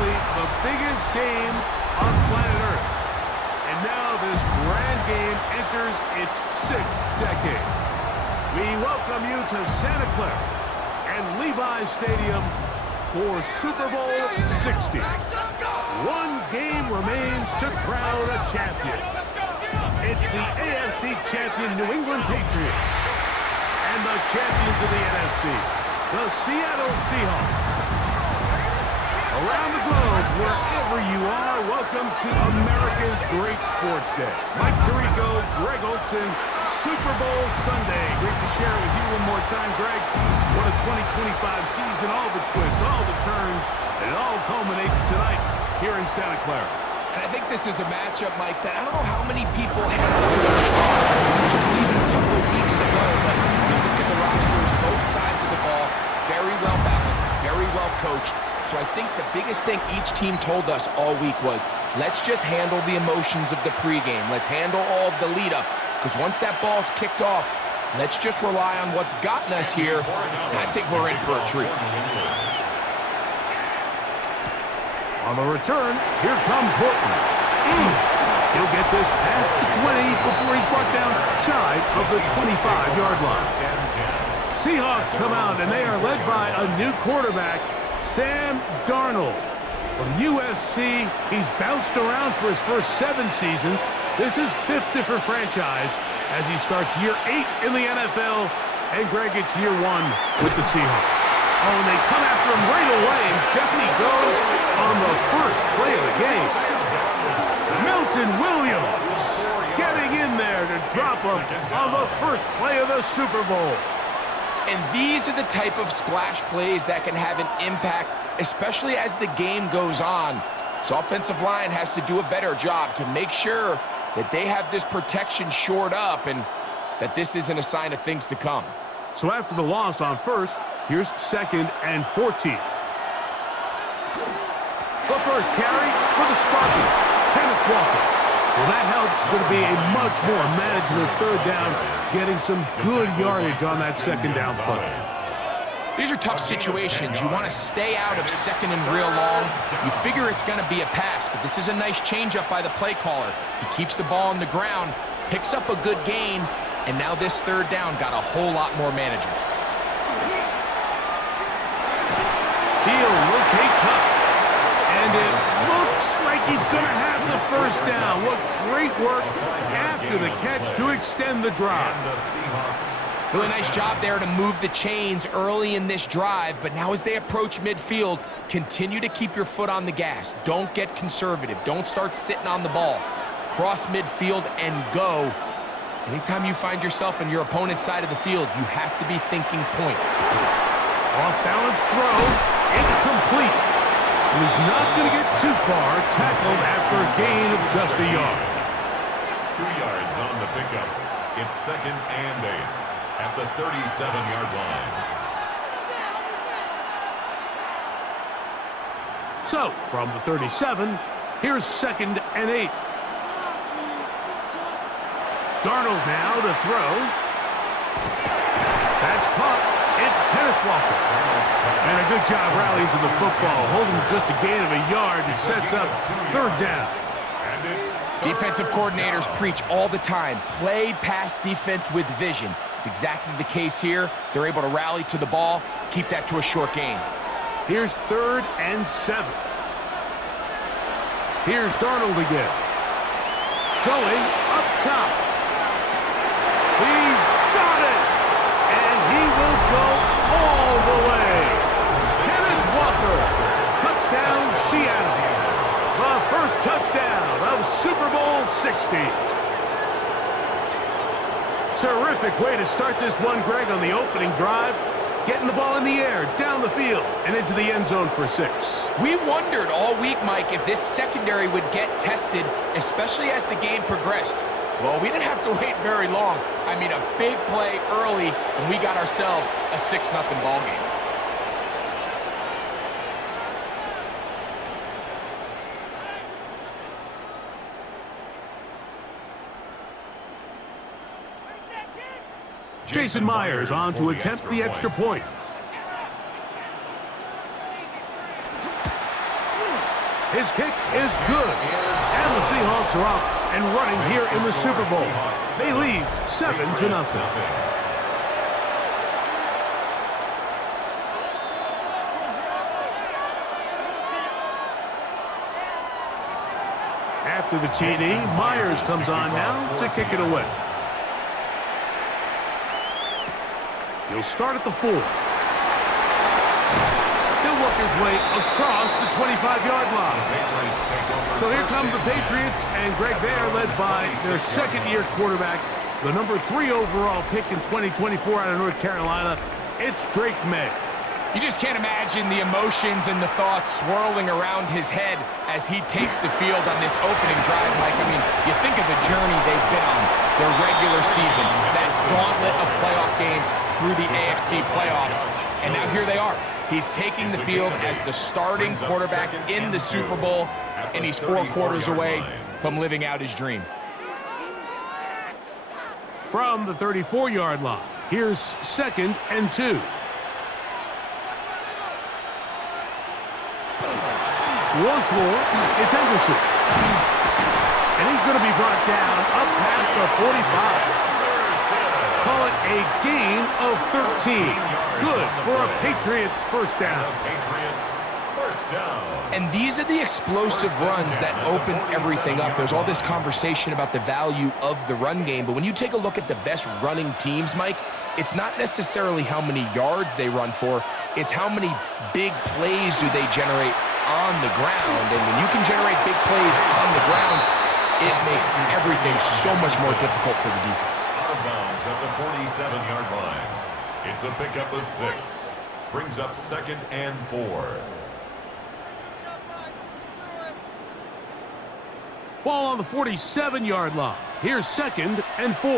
probably the biggest game on planet Earth. And now this grand game enters its 6th decade. We welcome you to Santa Clara and Levi's Stadium for Super Bowl 60. One game remains to crown a champion. It's the AFC champion New England Patriots and the champions of the NFC, the Seattle Seahawks. Around the globe, wherever you are, welcome to America's Great Sports Day. Mike Tirico, Greg Olson, Super Bowl Sunday. Great to share it with you one more time, Greg. What a 2025 season, all the twists, all the turns, and it all culminates tonight here in Santa Clara. And I think this is a matchup, Mike, that I don't know how many people had just even a couple of weeks ago, but you look at the rosters, both sides of the ball, very well balanced, very well coached. So I think the biggest thing each team told us all week was, let's just handle the emotions of the pregame. Let's handle all of the lead-up, because once that ball's kicked off, let's just rely on what's gotten us here, and I think we're in for a treat. On the return, here comes Horton. He'll get this past the 20 before he's brought down shy of the 25-yard line. Seahawks come out, and they are led by a new quarterback, Sam Darnold. From USC, he's bounced around for his first 7 seasons. This is 5th different franchise as he starts year 8 in the NFL, and Greg, it's year 1 with the Seahawks. Oh, and they come after him right away, and down he goes on the first play of the game. Milton Williams getting in there to drop him on the first play of the Super Bowl. And these are the type of splash plays that can have an impact, especially as the game goes on. So offensive line has to do a better job to make sure that they have this protection shored up and that this isn't a sign of things to come. So after the loss on first, here's 2nd and 14. The first carry for the Sparky, Kenneth Walker. Well, that helps. It's going to be a much more manageable 3rd down, getting some good yardage on that 2nd down play. These are tough situations. You want to stay out of 2nd and real long. You figure it's going to be a pass, but this is a nice changeup by the play caller. He keeps the ball on the ground, picks up a good gain, and now this 3rd down got a whole lot more manageable. He'll locate Cup, and it looks like he's going to have the 1st down. What great work after the catch to extend the drive. Really nice job there to move the chains early in this drive, but now as they approach midfield, continue to keep your foot on the gas. Don't get conservative. Don't start sitting on the ball. Cross midfield and go. Anytime you find yourself on your opponent's side of the field, you have to be thinking points. Off-balance throw. It's complete. And he's not going to get too far, tackled after a gain of just a yard. 2 yards on the pickup. It's 2nd and 8 at the 37-yard line. So, from the 37, here's 2nd and 8. Darnold now to throw. That's caught. It's Kenneth Walker. And a good job rallying to the football, holding just a gain of a yard and sets up 3rd down. Defensive coordinators preach all the time, play pass defense with vision. It's exactly the case here. They're able to rally to the ball, keep that to a short gain. Here's 3rd and 7. Here's Darnold again. Going up top. He's got it! And he will go all the way. Kenneth Walker, touchdown Seattle. The first touchdown of Super Bowl 60. Terrific way to start this one, Greg, on the opening drive. Getting the ball in the air, down the field, and into the end zone for 6. We wondered all week, Mike, if this secondary would get tested, especially as the game progressed. Well, we didn't have to wait very long. I mean, a big play early, and we got ourselves a 6-0 ball game. Jason Myers on to attempt the extra point. His kick is good. And the Seahawks are off and running here in the Super Bowl. They lead 7-0. After the TD, Myers comes on now to kick it away. He'll start at the 4. He'll work his way across the 25-yard line. So here come the Patriots, and Greg, they are led by their second-year quarterback, the number 3 overall pick in 2024 out of North Carolina. It's Drake May. You just can't imagine the emotions and the thoughts swirling around his head as he takes the field on this opening drive, Mike. I mean, you think of the journey they've been on, their regular season, that gauntlet of playoff games through the AFC playoffs, and now here they are. He's taking the field as the starting quarterback in the Super Bowl, and he's 4 quarters away from living out his dream. From the 34-yard line, here's 2nd and 2. Once more, it's Henderson. And he's going to be brought down up past the 45. Call it a gain of 13. Good for a Patriots first down. And these are the explosive runs that open everything up. There's all this conversation about the value of the run game, but when you take a look at the best running teams, Mike, it's not necessarily how many yards they run for, it's how many big plays do they generate on the ground. And when you can generate big plays on the ground, it makes everything so much more difficult for the defense. Out of bounds at the 47-yard line. It's a pickup of 6. Brings up 2nd and 4. Ball on the 47-yard line. Here's 2nd and 4.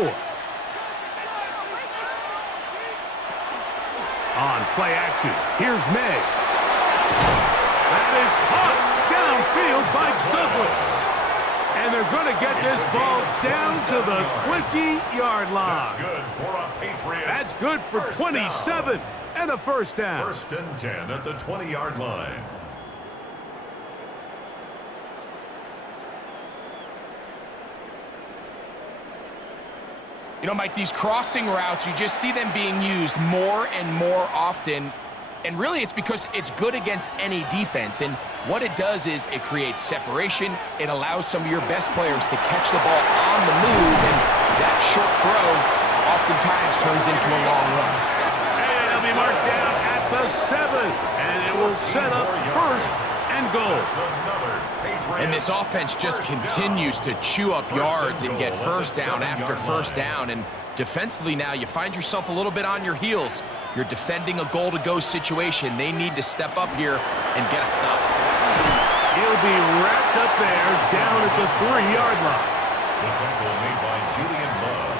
On play action, here's May. That is caught downfield by Douglas. And they're going to get this ball down to the 20-yard line. That's good for a Patriots. That's good for 27 and a first down. 1st and 10 at the 20-yard line. You know, Mike, these crossing routes, you just see them being used more and more often. And really, it's because it's good against any defense. And what it does is it creates separation. It allows some of your best players to catch the ball on the move. And that short throw oftentimes turns into a long run. And it'll be marked down at the 7. And it will set up 1st and goal. And this offense just continues to chew up yards and get first down after first down. And defensively now, you find yourself a little bit on your heels. You're defending a goal-to-go situation. They need to step up here and get a stop. He'll be wrapped up there down at the 3-yard line. The tackle made by Julian Love.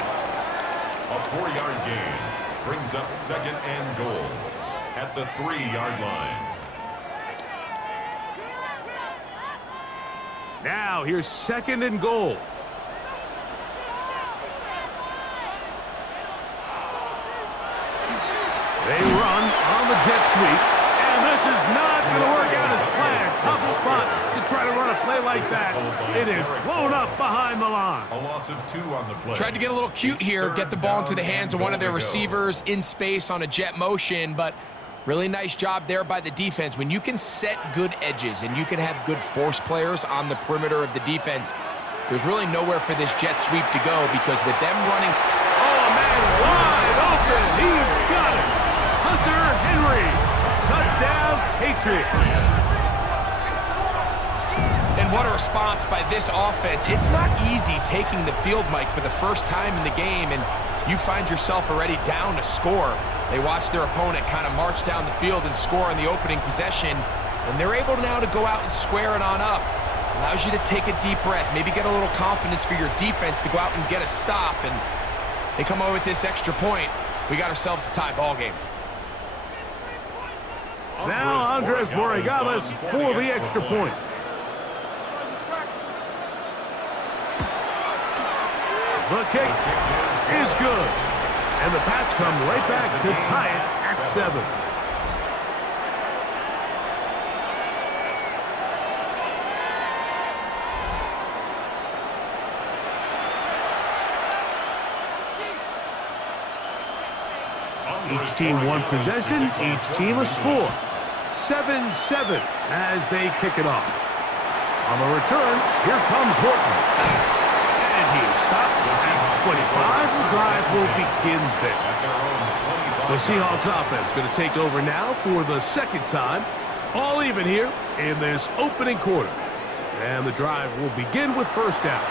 A 4-yard gain brings up 2nd and goal at the 3-yard line. Now here's 2nd and goal. They run on the jet sweep, and this is not going to work out as planned. Tough spot to try to run a play like that. It is blown up behind the line. A loss of 2 on the play. Tried to get a little cute here, get the ball into the hands of one of their receivers in space on a jet motion, but really nice job there by the defense. When you can set good edges and you can have good force players on the perimeter of the defense, there's really nowhere for this jet sweep to go, because with them running... Oh, man, wide open. He's got it. Hunter Henry. Touchdown, Patriots. And what a response by this offense. It's not easy taking the field, Mike, for the first time in the game, and you find yourself already down to score. They watch their opponent kind of march down the field and score on the opening possession, and they're able now to go out and square it on up. Allows you to take a deep breath, maybe get a little confidence for your defense to go out and get a stop, and they come away with this extra point. We got ourselves a tie ball game. Now Andres Borregales for the extra point. The kick is good. And the Pats come right back to tie it at 7. Each team one possession, each team a score. 7-7 as they kick it off. On the return, here comes Horton. And he is stopped at 25. The drive will begin there. The Seahawks offense going to take over now for the second time. All even here in this opening quarter. And the drive will begin with first down.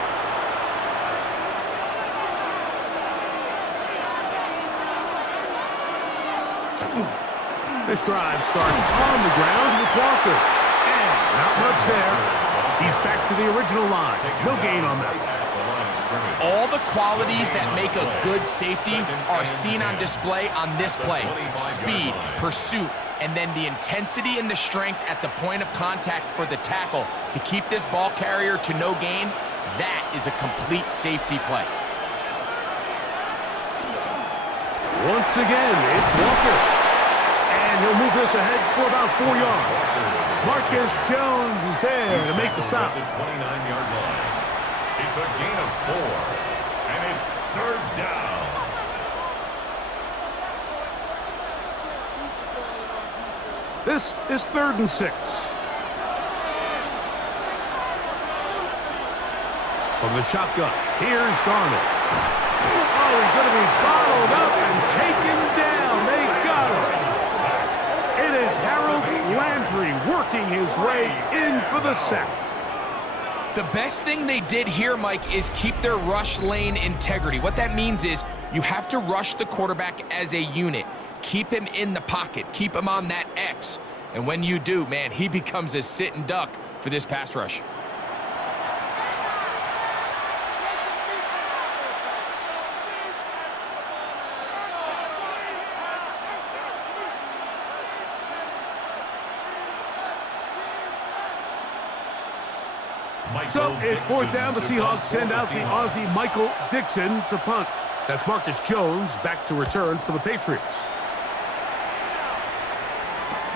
This drive starts on the ground with Walker. And not much there. He's back to the original line. No gain on that. All the qualities that make a good safety are seen on display on this play. Speed, pursuit, and then the intensity and the strength at the point of contact for the tackle to keep this ball carrier to no gain. That is a complete safety play. Once again, it's Walker. And he'll move this ahead for about 4 yards. Marcus Jones is there to make the stop. The 29-yard line. It's a gain of 4, and it's third down. This is 3rd and 6. From the shotgun, here's Darnold. Oh, he's going to be bottled up and taken down. They got him. It is Harold Landry working his way in for the sack. The best thing they did here, Mike, is keep their rush lane integrity. What that means is you have to rush the quarterback as a unit. Keep him in the pocket. Keep him on that X. And when you do, man, he becomes a sitting duck for this pass rush. So it's 4th down. The Seahawks send out the Aussie Michael Dixon to punt. That's Marcus Jones back to return for the Patriots.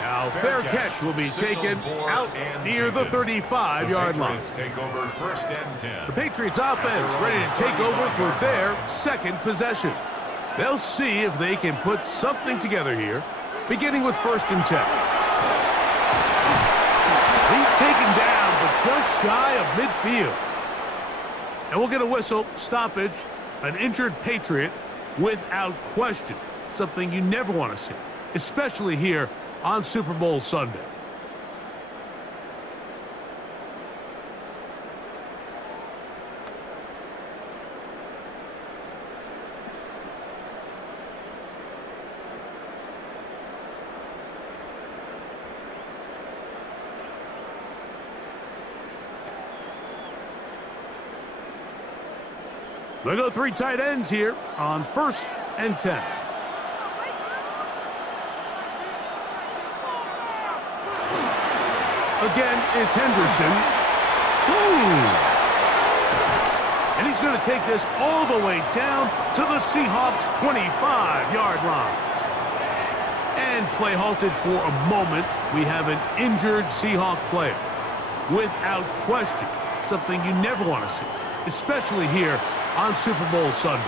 Now fair catch will be taken out near the 35-yard line. Take over 1st and 10. The Patriots offense ready to take over for their second possession. They'll see if they can put something together here, beginning with 1st and 10. He's taken down, but just shy of midfield. And we'll get a whistle, stoppage, an injured Patriot without question. Something you never want to see, especially here on Super Bowl Sunday. They go 3 tight ends here on 1st and 10. Again, it's Henderson. Ooh. And he's going to take this all the way down to the Seahawks' 25-yard line. And play halted for a moment. We have an injured Seahawk player. Without question, something you never want to see, especially here on Super Bowl Sunday.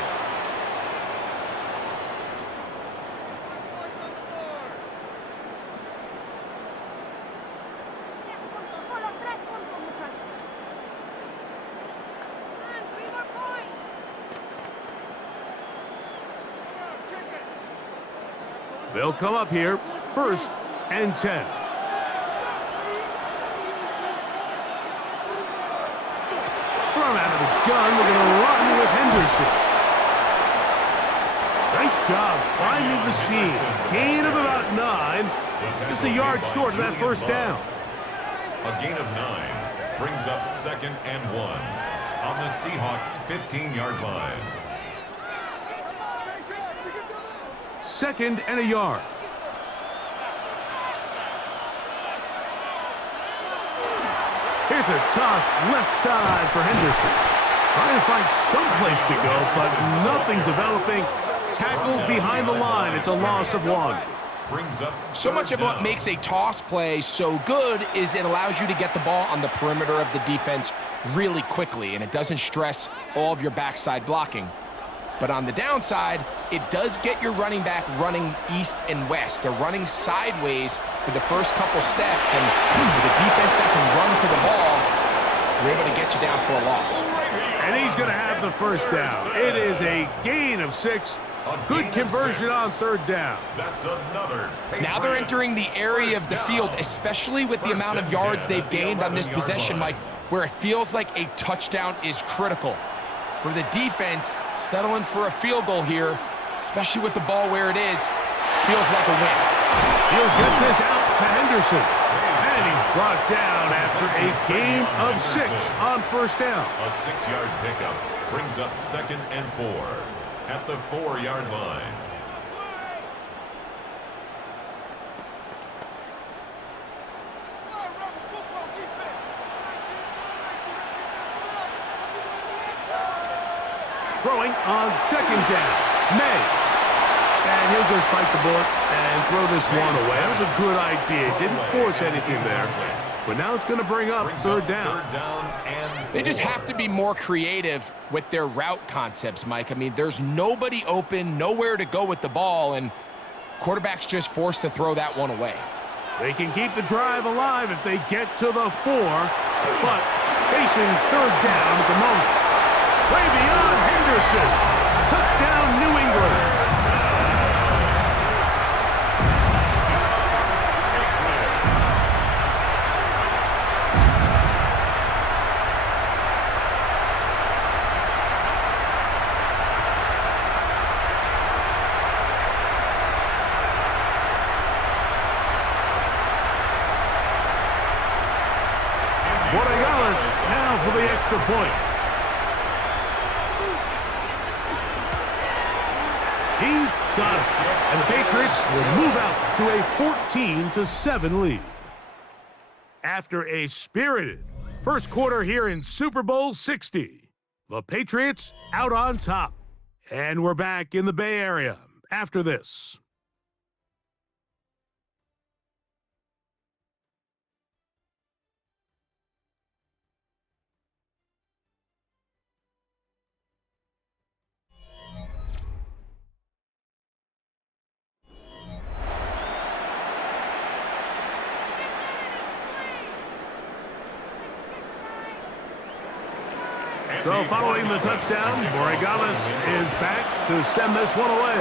They'll come up here, 1st and 10. From out of the gun, we're going to run with Henderson. Nice job finding the seam. Gain of about 9. Just a yard short of that 1st down. A gain of 9 brings up 2nd and 1 on the Seahawks' 15-yard line. 2nd and a yard. Here's a toss left side for Henderson. Trying to find some place to go, but nothing developing. Tackled behind the line. It's a loss of 1. Brings up So much of what makes a toss play so good is it allows you to get the ball on the perimeter of the defense really quickly, and it doesn't stress all of your backside blocking. But on the downside, it does get your running back running east and west. They're running sideways for the first couple steps, and with a defense that can run to the ball, we're able to get you down for a loss. And he's going to have the first down. It is a gain of 6. Good conversion on third down. That's another. Now they're entering the area of the field, especially with the amount of yards they've gained on this possession, Mike, where it feels like a touchdown is critical. For the defense, settling for a field goal here, especially with the ball where it is, feels like a win. He'll get this out to Henderson. And he's brought down after a gain of 6 on first down. A 6-yard pickup brings up 2nd and 4 at the 4-yard line. Throwing on 2nd down. May. And he'll just bite the bullet and throw this one away. That was a good idea. Didn't force anything there. But now it's going to bring up third down. They just have to be more creative with their route concepts, Mike. I mean, there's nobody open, nowhere to go with the ball, and quarterback's just forced to throw that one away. They can keep the drive alive if they get to the 4, but facing third down at the moment. Way beyond Henderson. Touchdown, New England. Now for the extra point. He's got it. And the Patriots will move out to a 14-7 lead. After a spirited first quarter here in Super Bowl 60, the Patriots out on top. And we're back in the Bay Area after this. So following the touchdown, Borregales is back to send this one away.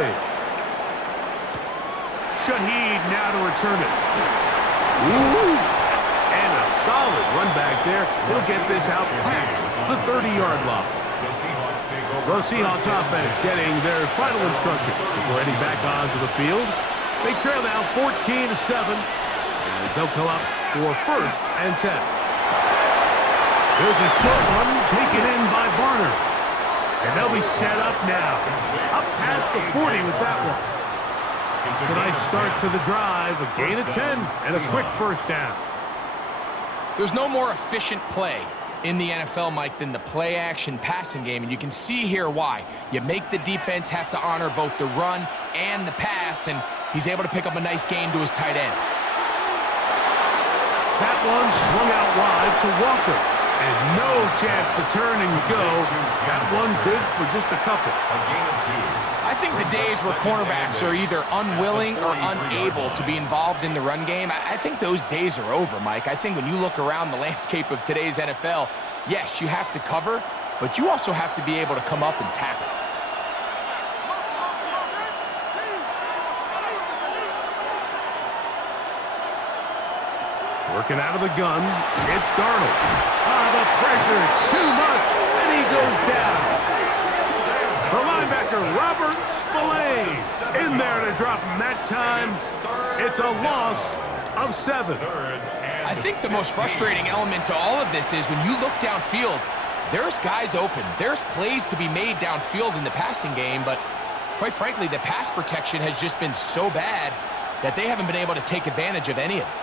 Shaheed now to return it. Ooh! And a solid run back there. He'll get this out past the 30-yard line. The Seahawks offense getting their final instruction before heading back onto the field. They trail now 14-7 as they'll come up for 1st and 10. Here's a short one taken in by Barner. And they'll be set up now. Up past the 40 with that one. It's a nice start to the drive. A gain of 10 and a quick first down. There's no more efficient play in the NFL, Mike, than the play-action passing game. And you can see here why. You make the defense have to honor both the run and the pass, and he's able to pick up a nice gain to his tight end. That one swung out wide to Walker. And no chance to turn and go. That one good for just a couple. A gain of 2. I think the days where cornerbacks are either unwilling or unable to be involved in the run game, I think those days are over, Mike. I think when you look around the landscape of today's NFL, yes, you have to cover, but you also have to be able to come up and tackle. Working out of the gun, it's Darnold. The pressure, too much, and he goes down. The linebacker, Robert Spillane, in there to drop him that time. It's a loss of 7. I think the most frustrating element to all of this is when you look downfield, there's guys open. There's plays to be made downfield in the passing game, but quite frankly, the pass protection has just been so bad that they haven't been able to take advantage of any of it.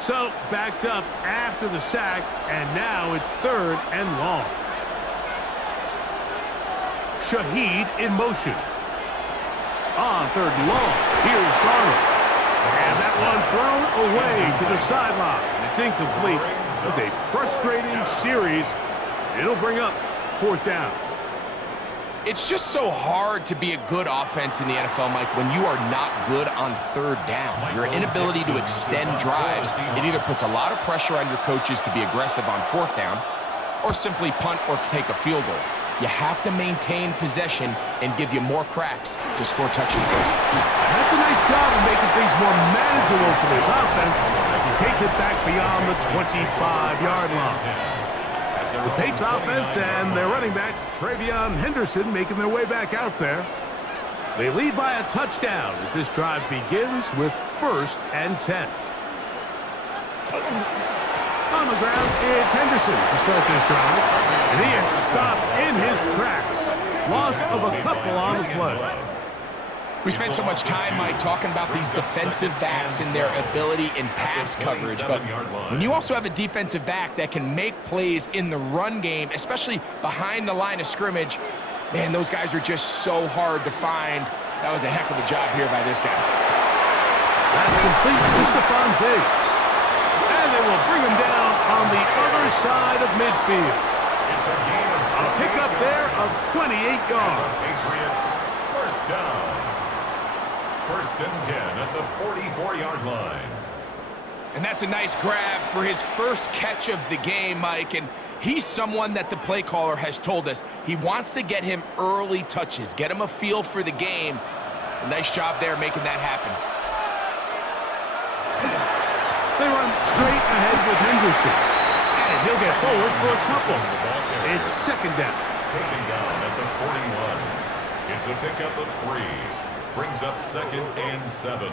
So, backed up after the sack, and now it's 3rd and long. Shaheed in motion. On 3rd and long, here's Darnold. And that one thrown away to the sideline. It's incomplete. It was a frustrating series. It'll bring up 4th down. It's just so hard to be a good offense in the NFL, Mike, when you are not good on third down. Your inability to extend drives, it either puts a lot of pressure on your coaches to be aggressive on fourth down or simply punt or take a field goal. You have to maintain possession and give you more cracks to score touchdowns. That's a nice job of making things more manageable for this offense as he takes it back beyond the 25-yard line. The Patriots offense and their running back, Travion Henderson, making their way back out there. They lead by a touchdown as this drive begins with 1st and 10. On the ground, it's Henderson to start this drive. And he is stopped in his tracks. Loss of a couple on the play. We spent so much time, Mike, talking about these defensive backs and their ability in pass coverage, but when you also have a defensive back that can make plays in the run game, especially behind the line of scrimmage, man, those guys are just so hard to find. That was a heck of a job here by this guy. That's complete to Stephon Diggs. And they will bring him down on the other side of midfield. A pickup there of 28 yards. Patriots, first down. 1st and 10 at the 44-yard line. And that's a nice grab for his first catch of the game, Mike. And he's someone that the play caller has told us he wants to get him early touches, get him a feel for the game. A nice job there making that happen. They run straight ahead with Henderson. And he'll get forward for a couple. It's 2nd down. Taken down at the 41. It's a pickup of 3. Brings up 2nd and 7.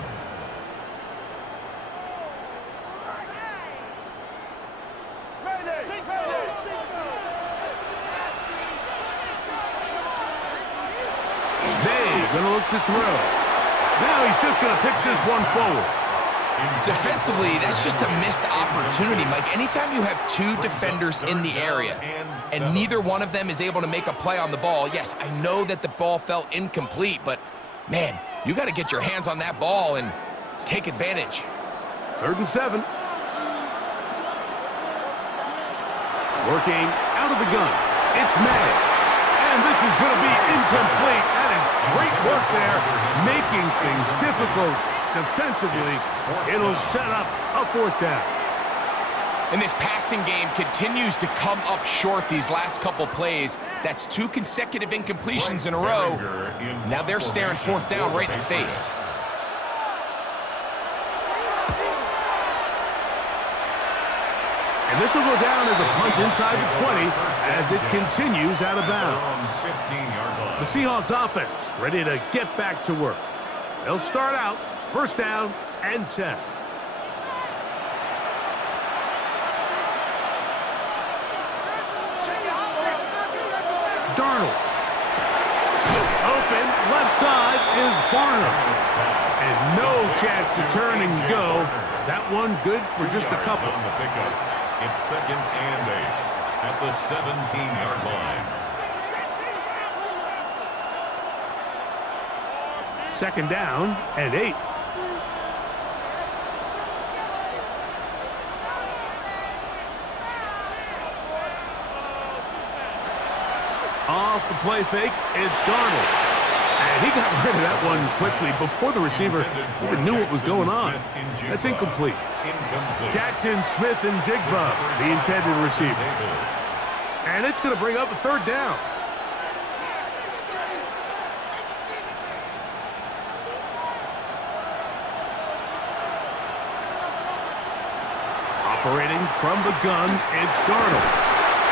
They're going to look to throw. Now he's just going to pitch this one forward. Defensively, that's just a missed opportunity, Mike. Anytime you have 2 defenders in the area and neither one of them is able to make a play on the ball, yes, I know that the ball felt incomplete, but, man, you got to get your hands on that ball and take advantage. 3rd and 7. Working out of the gun. It's May. And this is going to be incomplete. That is great work there, making things difficult defensively. It'll set up a 4th down. And this passing game continues to come up short these last couple plays. That's 2 consecutive incompletions in a row. Now they're staring 4th down right in the face. And this will go down as a punt inside the 20 as it continues out of bounds. The Seahawks offense ready to get back to work. They'll start out 1st down and 10. Darnold. Open, left side is Barnum. And no chance to turn and go. That one good for just a couple. It's 2nd and 8 at the 17-yard line. 2nd down and 8. Off the play fake, it's Darnold. And he got rid of that one quickly before the receiver even knew what was going on. That's incomplete. Jackson, Smith, and Jigba, the intended receiver. And it's going to bring up a 3rd down. Operating from the gun, it's Darnold.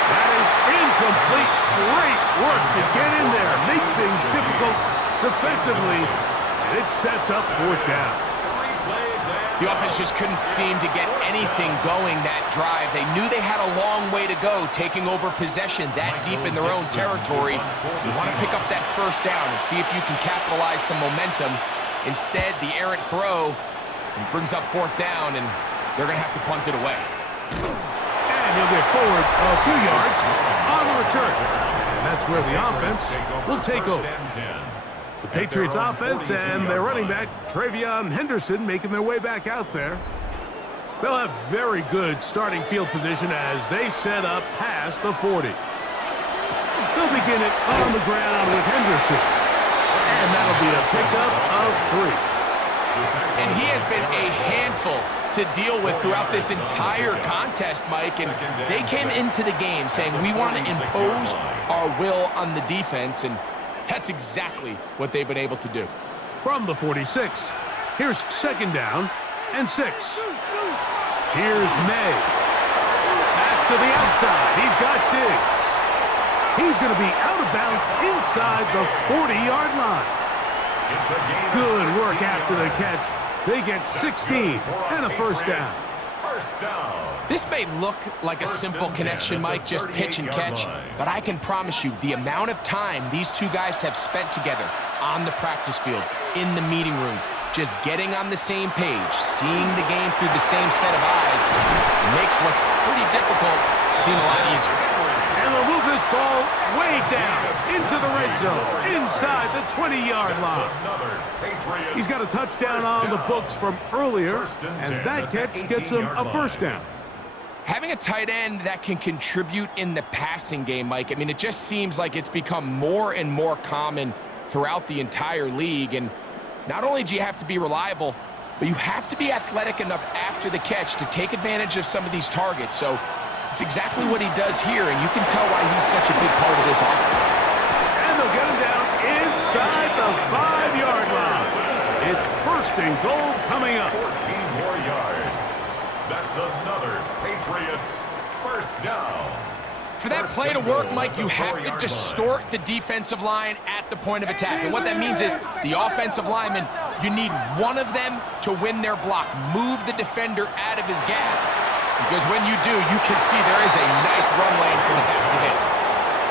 That is incomplete. Great work to get in there, make things difficult defensively, and it sets up 4th down. The offense just couldn't seem to get anything going that drive. They knew they had a long way to go, taking over possession that deep in their own territory. You want to pick up that 1st down and see if you can capitalize some momentum. Instead, the errant throw brings up 4th down, and they're going to have to punt it away. And he'll get forward a few yards on the return. And that's where the offense will take over. The Patriots offense and their running back, Travion Henderson, making their way back out there. They'll have very good starting field position as they set up past the 40. They'll begin it on the ground with Henderson. And that'll be a pickup of 3. And he has been a handful to deal with throughout this entire contest, Mike. And they came into the game saying, we want to impose our will on the defense. And that's exactly what they've been able to do. From the 46, here's 2nd down and 6. Here's May. Back to the outside. He's got Diggs. He's going to be out of bounds inside the 40-yard line. Good work after the catch. They get 16 and a first down. This may look like a simple connection, Mike, just pitch and catch, but I can promise you the amount of time these two guys have spent together on the practice field, in the meeting rooms, just getting on the same page, seeing the game through the same set of eyes, makes what's pretty difficult seem a lot easier. And they'll move this ball way down into the red zone, inside the 20-yard line. He's got a touchdown on the books from earlier, and that catch gets him a first down. Having a tight end that can contribute in the passing game, Mike, I mean, it just seems like it's become more and more common throughout the entire league. And not only do you have to be reliable, but you have to be athletic enough after the catch to take advantage of some of these targets. So it's exactly what he does here, and you can tell why he's such a big part of this offense. And they'll get him down inside the 5-yard line. It's 1st and goal coming up. 14 more yards. That's another Patriots first down. For that play to work, Mike, you have to distort the defensive line at the point of attack. And what that means is the offensive lineman, you need one of them to win their block. Move the defender out of his gap. Because when you do, you can see there is a nice run lane for the back to hit.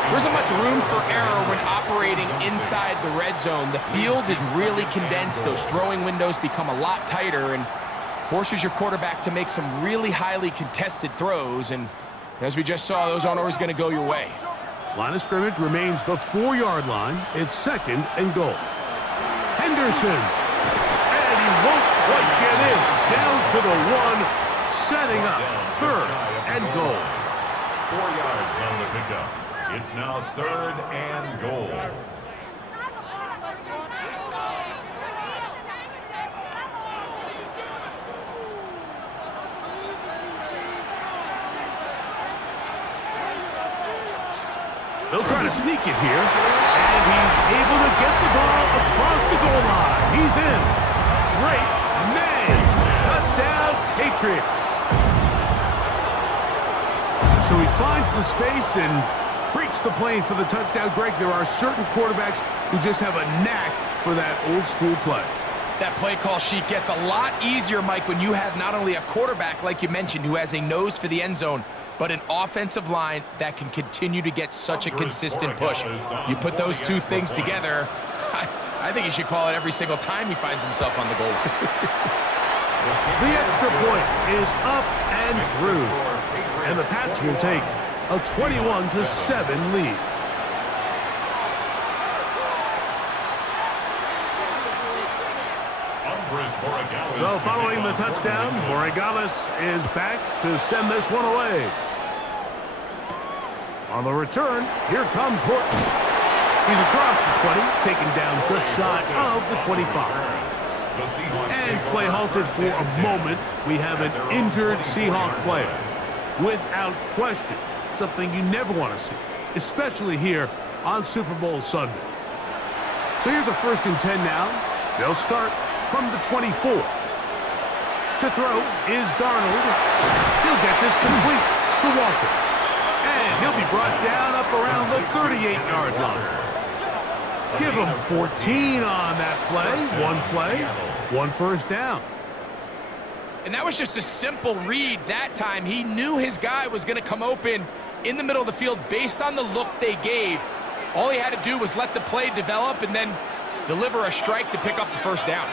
There isn't much room for error when operating inside the red zone. The field is really condensed. Those throwing windows become a lot tighter and forces your quarterback to make some really highly contested throws. And as we just saw, those aren't always going to go your way. Line of scrimmage remains the 4-yard line. It's 2nd and goal. Henderson. And he won't quite get in. Down to the 1. Setting up 3rd and goal. 4 yards on the pickup. It's now 3rd and goal. They'll try to sneak it here, and he's able to get the ball across the goal line. He's in. Drake May. Touchdown, Patriots. So he finds the space and breaks the plane for the touchdown. Greg, there are certain quarterbacks who just have a knack for that old-school play. That play call sheet gets a lot easier, Mike, when you have not only a quarterback, like you mentioned, who has a nose for the end zone, but an offensive line that can continue to get such a consistent push. You put those two things together, I think he should call it every single time he finds himself on the goal line. The extra point is up and through, and the Pats will take a 21-7 lead. So following the touchdown, Borregales is back to send this one away. On the return, here comes Horton. He's across the 20, taken down just shy of the 25. And play halted for a moment. We have an injured Seahawk player. Without question, something you never want to see, especially here on Super Bowl Sunday. So here's a 1st and 10 now. They'll start from the 24. To throw is Darnold. He'll get this complete to Walker. And he'll be brought down up around the 38-yard line. Give him 14 on that play, 1 first down. And that was just a simple read that time. He knew his guy was going to come open in the middle of the field based on the look they gave. All he had to do was let the play develop and then deliver a strike to pick up the first down.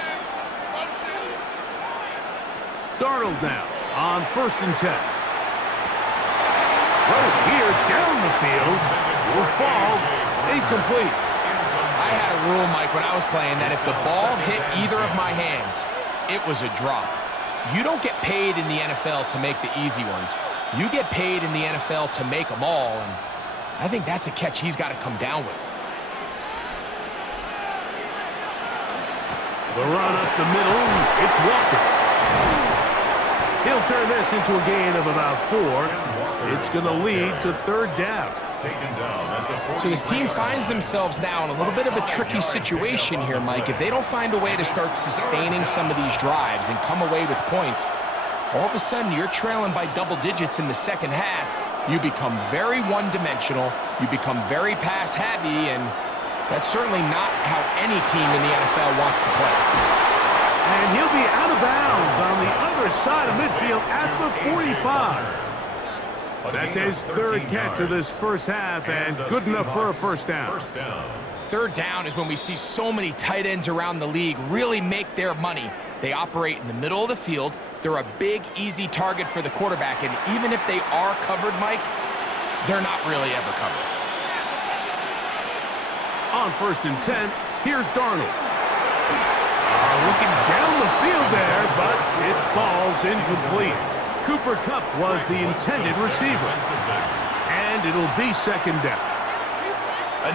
Darnold now on 1st and 10. Right here down the field will fall incomplete. I had a rule, Mike, when I was playing that if the ball hit either of my hands, it was a drop. You don't get paid in the NFL to make the easy ones. You get paid in the NFL to make them all. And I think that's a catch he's got to come down with. The run up the middle, it's Walker. He'll turn this into a gain of about 4. It's going to lead to third down. So this team finds themselves now in a little bit of a tricky situation here, Mike. If they don't find a way to start sustaining some of these drives and come away with points, all of a sudden you're trailing by double digits in the second half. You become very one-dimensional. You become very pass-heavy, and that's certainly not how any team in the NFL wants to play. And he'll be out of bounds on the other side of midfield at the 45. That's his third catch of this first half, and good enough for a first down. Third down is when we see so many tight ends around the league really make their money. They operate in the middle of the field. They're a big, easy target for the quarterback, and even if they are covered, Mike, they're not really ever covered. On 1st and 10, here's Darnold. Looking down the field there, but it falls incomplete. Cooper Kupp was the intended receiver. And it'll be second down.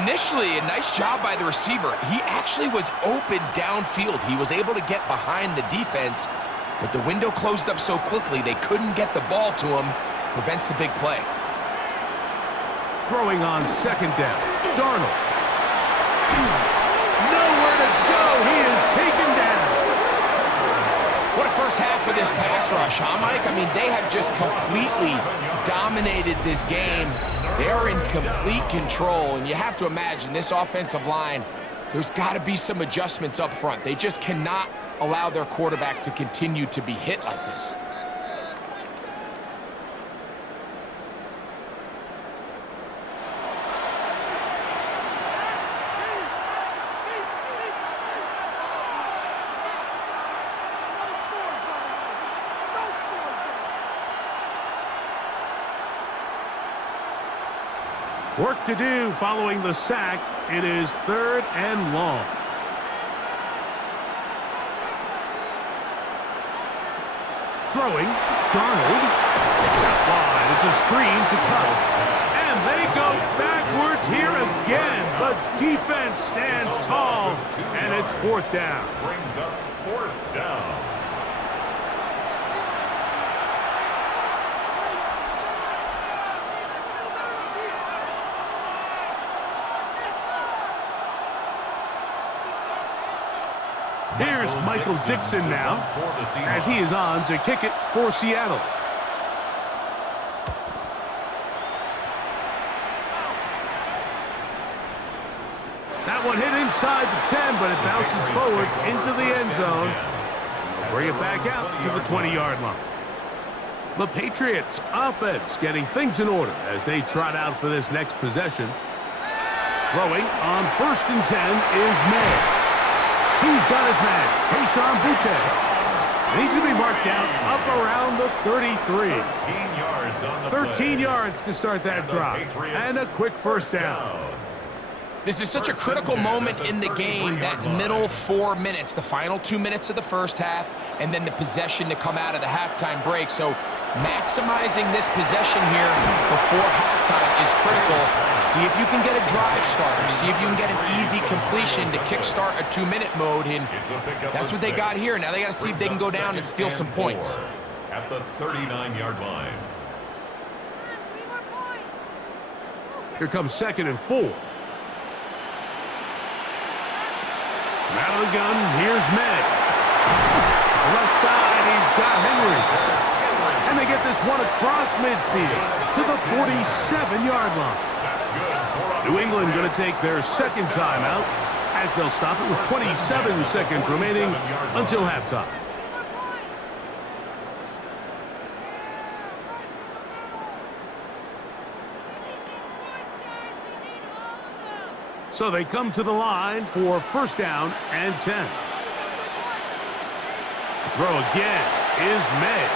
Initially, a nice job by the receiver. He actually was open downfield. He was able to get behind the defense, but the window closed up so quickly they couldn't get the ball to him. Prevents the big play. Throwing on second down, Darnold. Nowhere to go. He is taken down. What a first half for this pass rush, huh, Mike? I mean, they have just completely dominated this game. They're in complete control, and you have to imagine this offensive line, there's got to be some adjustments up front. They just cannot allow their quarterback to continue to be hit like this. Work to do following the sack. It is 3rd and long. Throwing, Darnold. Out wide, it's a screen to Kupp. And they go backwards here again. The defense stands tall, and it's 4th down. Brings up 4th down. Here's Michael Dixon now, as he is on to kick it for Seattle. That one hit inside the 10, but it bounces forward into the end zone. Bring it back out to the 20-yard line. The Patriots offense getting things in order as they trot out for this next possession. Throwing on 1st and 10 is May. He's got his man, Keyshawn Boutte. And he's going to be marked down up around the 33. 13 yards on the 13 yards to start that drive. And a quick first down. This is such a critical moment in the game, that middle 4 minutes, the final 2 minutes of the first half, and then the possession to come out of the halftime break. So maximizing this possession here before halftime is critical. See if you can get a drive starter. See if you can get an easy completion to kickstart a 2-minute mode. And that's what they got here. Now they got to see if they can go down and steal some points. At the 39-yard line. Here comes 2nd and 4. Out of the gun, here's Meg. Left side, he's got Henry. And they get this one across midfield to the 47-yard line. New England going to take their second timeout as they'll stop it with 27 seconds remaining until halftime. So they come to the line for 1st down and 10. To throw again is May.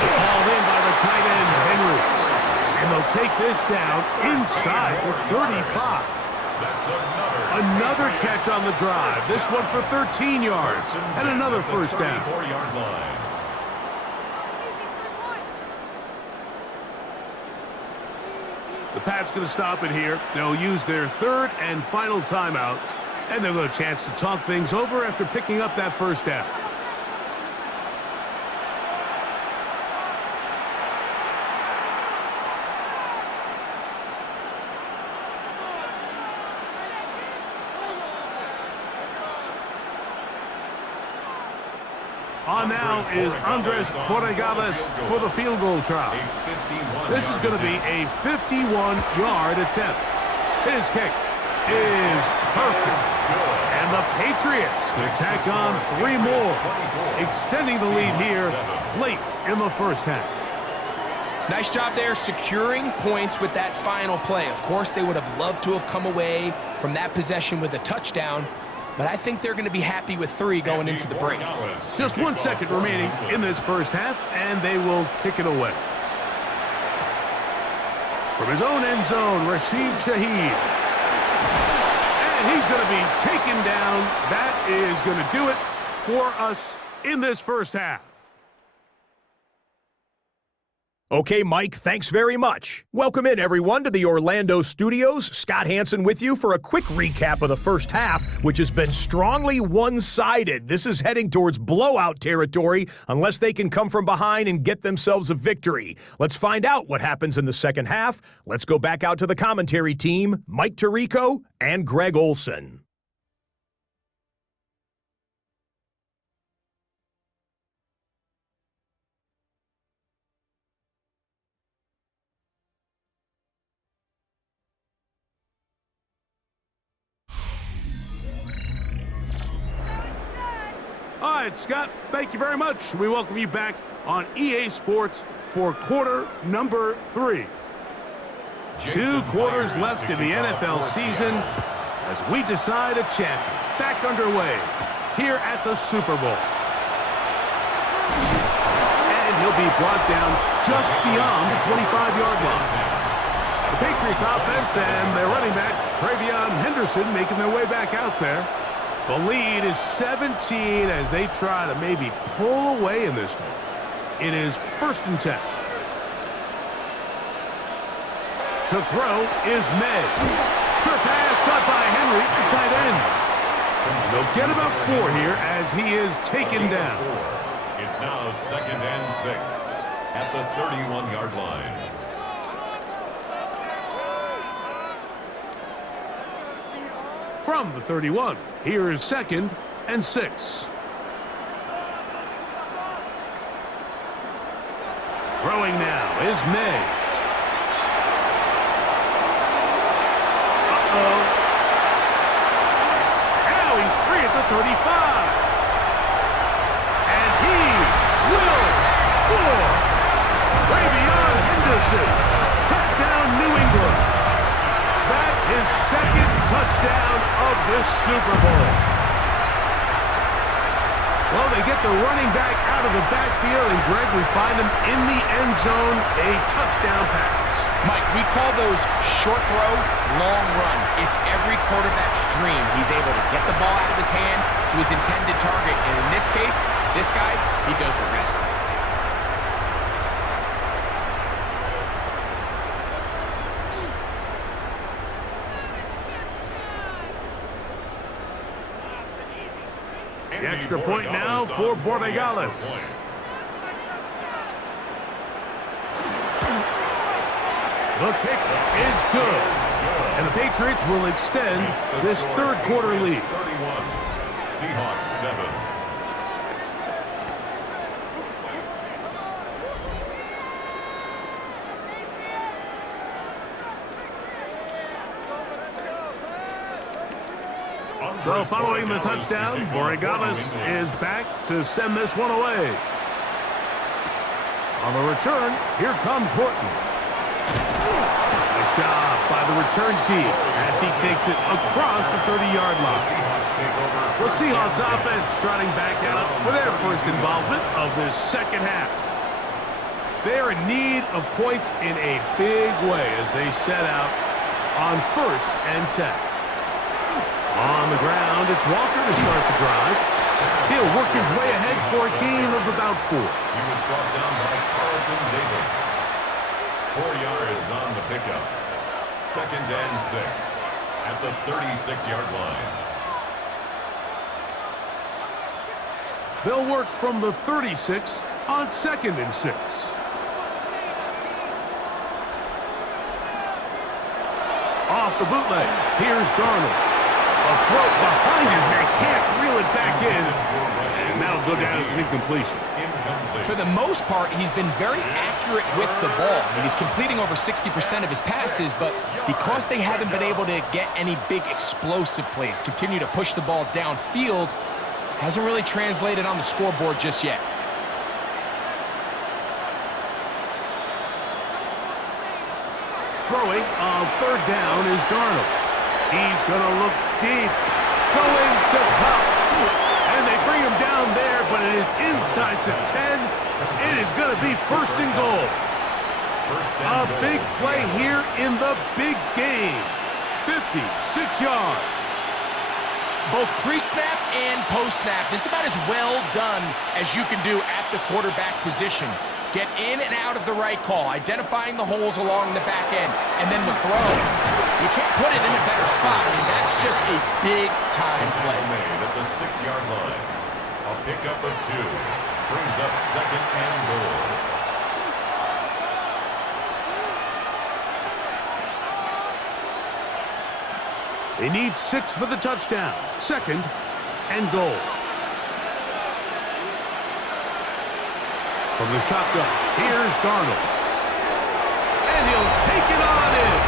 Called in by the tight end, Henry. And they'll take this down inside the 35. That's Another catch on the drive. This one for 13 yards. And another first down. 34-yard line. The Pats going to stop it here. They'll use their third and final timeout, and they'll have a chance to talk things over after picking up that first down. On now is Andres Borregales for the field goal try. This is going to be a 51-yard attempt. His kick is perfect. And the Patriots will tack on 3 more, extending the lead here late in the first half. Nice job there securing points with that final play. Of course, they would have loved to have come away from that possession with a touchdown, but I think they're going to be happy with 3 going into the break. Just 1 second remaining in this first half, and they will kick it away. From his own end zone, Rashid Shaheed. And he's going to be taken down. That is going to do it for us in this first half. Okay, Mike, thanks very much. Welcome in, everyone, to the Orlando studios. Scott Hansen with you for a quick recap of the first half, which has been strongly one-sided. This is heading towards blowout territory unless they can come from behind and get themselves a victory. Let's find out what happens in the second half. Let's go back out to the commentary team, Mike Tirico and Greg Olson. All right, Scott, thank you very much. We welcome you back on EA Sports for quarter number 3. 2 quarters left in the NFL season as we decide a champion. Back underway here at the Super Bowl. And he'll be brought down just beyond the 25-yard line. The Patriots offense and their running back, Travion Henderson, making their way back out there. The lead is 17 as they try to maybe pull away in this one. It is 1st and 10. To throw is May. Short pass caught by Henry, the tight ends. They'll get about 4 here as he is taken down. It's now 2nd and 6 at the 31-yard line. From the 31, here is 2nd and 6. Throwing now is May. Uh-oh. Now he's free at the 35. And he will score. Travion Henderson. Touchdown, New England. That is 2nd touchdown of this Super Bowl. Well, they get the running back out of the backfield, and Greg, we find him in the end zone, a touchdown pass. Mike, we call those short throw, long run. It's every quarterback's dream. He's able to get the ball out of his hand to his intended target, and in this case, this guy, he does the rest. The extra point now for Borregales. The kick is good. And the Patriots will extend this 3rd quarter lead. 31. Seahawks 7. So following the touchdown, Borregales is back to send this one away. On the return, here comes Horton. Nice job by the return team as he takes it across the 30-yard line. The Seahawks offense trotting back out for their first involvement of this second half. They are in need of points in a big way as they set out on 1st and 10. On the ground, it's Walker to start the drive. He'll work his way ahead for a gain of about 4. He was brought down by Carlton Davis. 4 yards on the pickup. second and 6 at the 36-yard line. They'll work from the 36 on 2nd and 6. Off the bootleg. Here's Darnold. A throw behind his man. Can't reel it back in. And that'll go down as an incompletion. For the most part, he's been very accurate with the ball. I mean, he's completing over 60% of his passes, but because they haven't been able to get any big explosive plays, continue to push the ball downfield, hasn't really translated on the scoreboard just yet. Throwing on 3rd down is Darnold. He's going to look deep. Going to Cup. And they bring him down there, but it is inside the 10. It is going to be 1st and goal. A big play here in the big game. 56 yards. Both pre-snap and post-snap, this is about as well done as you can do at the quarterback position. Get in and out of the right call, identifying the holes along the back end, and then the throw. You can't put it in a better spot. I mean, that's just a big-time play. Made at the 6-yard line. A pickup of 2 brings up 2nd and goal. They need 6 for the touchdown. 2nd and goal. From the shotgun, here's Darnold. And he'll take it on in.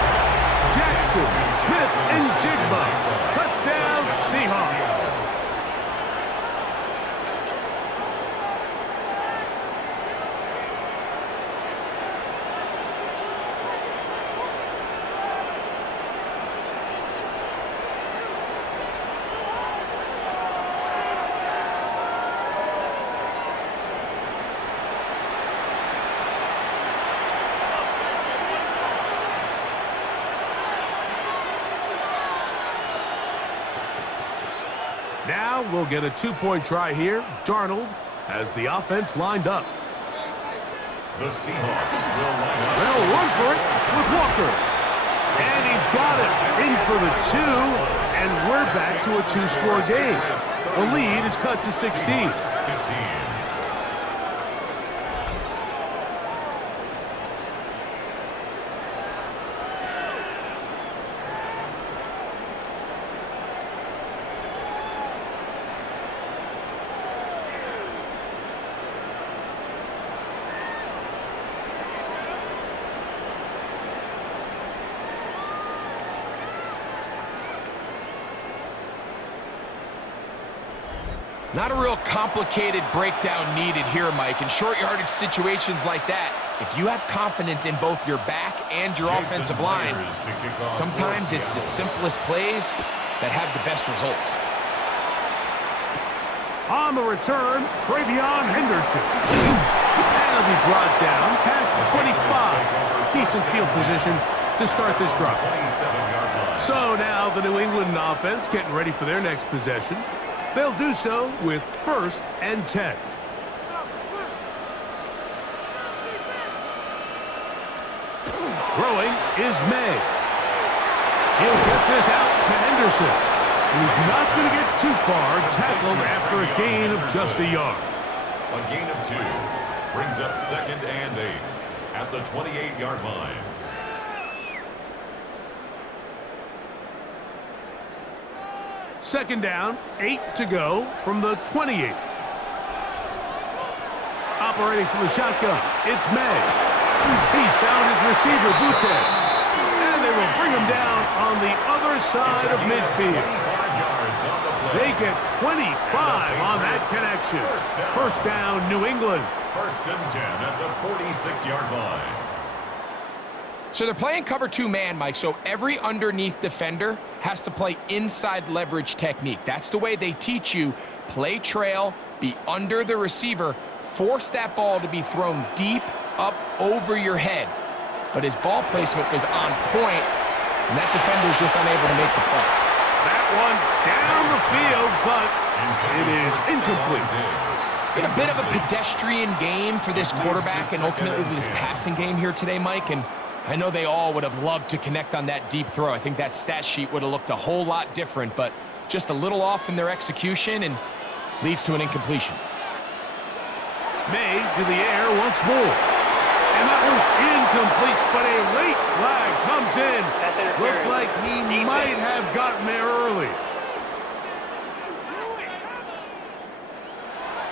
Jackson, Smith, and Jigba. Touchdown, Seahawks. Now we'll get a 2-point try here. Darnold has the offense lined up. The Seahawks will line up. They'll run for it with Walker. And he's got it. In for the 2. And we're back to a 2-score game. The lead is cut to 16. 15. Not a real complicated breakdown needed here, Mike. In short yardage situations like that, if you have confidence in both your back and your offensive line, sometimes it's the simplest plays that have the best results. On the return, Travion Henderson. And he'll be brought down past the 25. Decent field position to start this drive. So now the New England offense getting ready for their next possession. They'll do so with 1st and 10. Throwing is May. He'll get this out to Henderson. And he's not going to get too far, tackled after a gain of just a yard. A gain of 2 brings up 2nd and 8 at the 28-yard line. Second down, 8 to go from the 28. Operating from the shotgun, it's May. He's found his receiver, Butte. And they will bring him down on the other side of midfield. They get 25 on that connection. First down, New England. 1st and 10 at the 46-yard line. So they're playing cover 2 man, Mike, so every underneath defender has to play inside leverage technique. That's the way they teach you. Play trail, be under the receiver, force that ball to be thrown deep up over your head. But his ball placement was on point, and that defender is just unable to make the play. That one down the field, but it is incomplete. It's been a bit of a pedestrian game for this quarterback and ultimately this passing game here today, Mike, and I know they all would have loved to connect on that deep throw. I think that stat sheet would have looked a whole lot different, but just a little off in their execution and leads to an incompletion. May to the air once more. And that one's incomplete, but a late flag comes in. Looked like he might have gotten there early.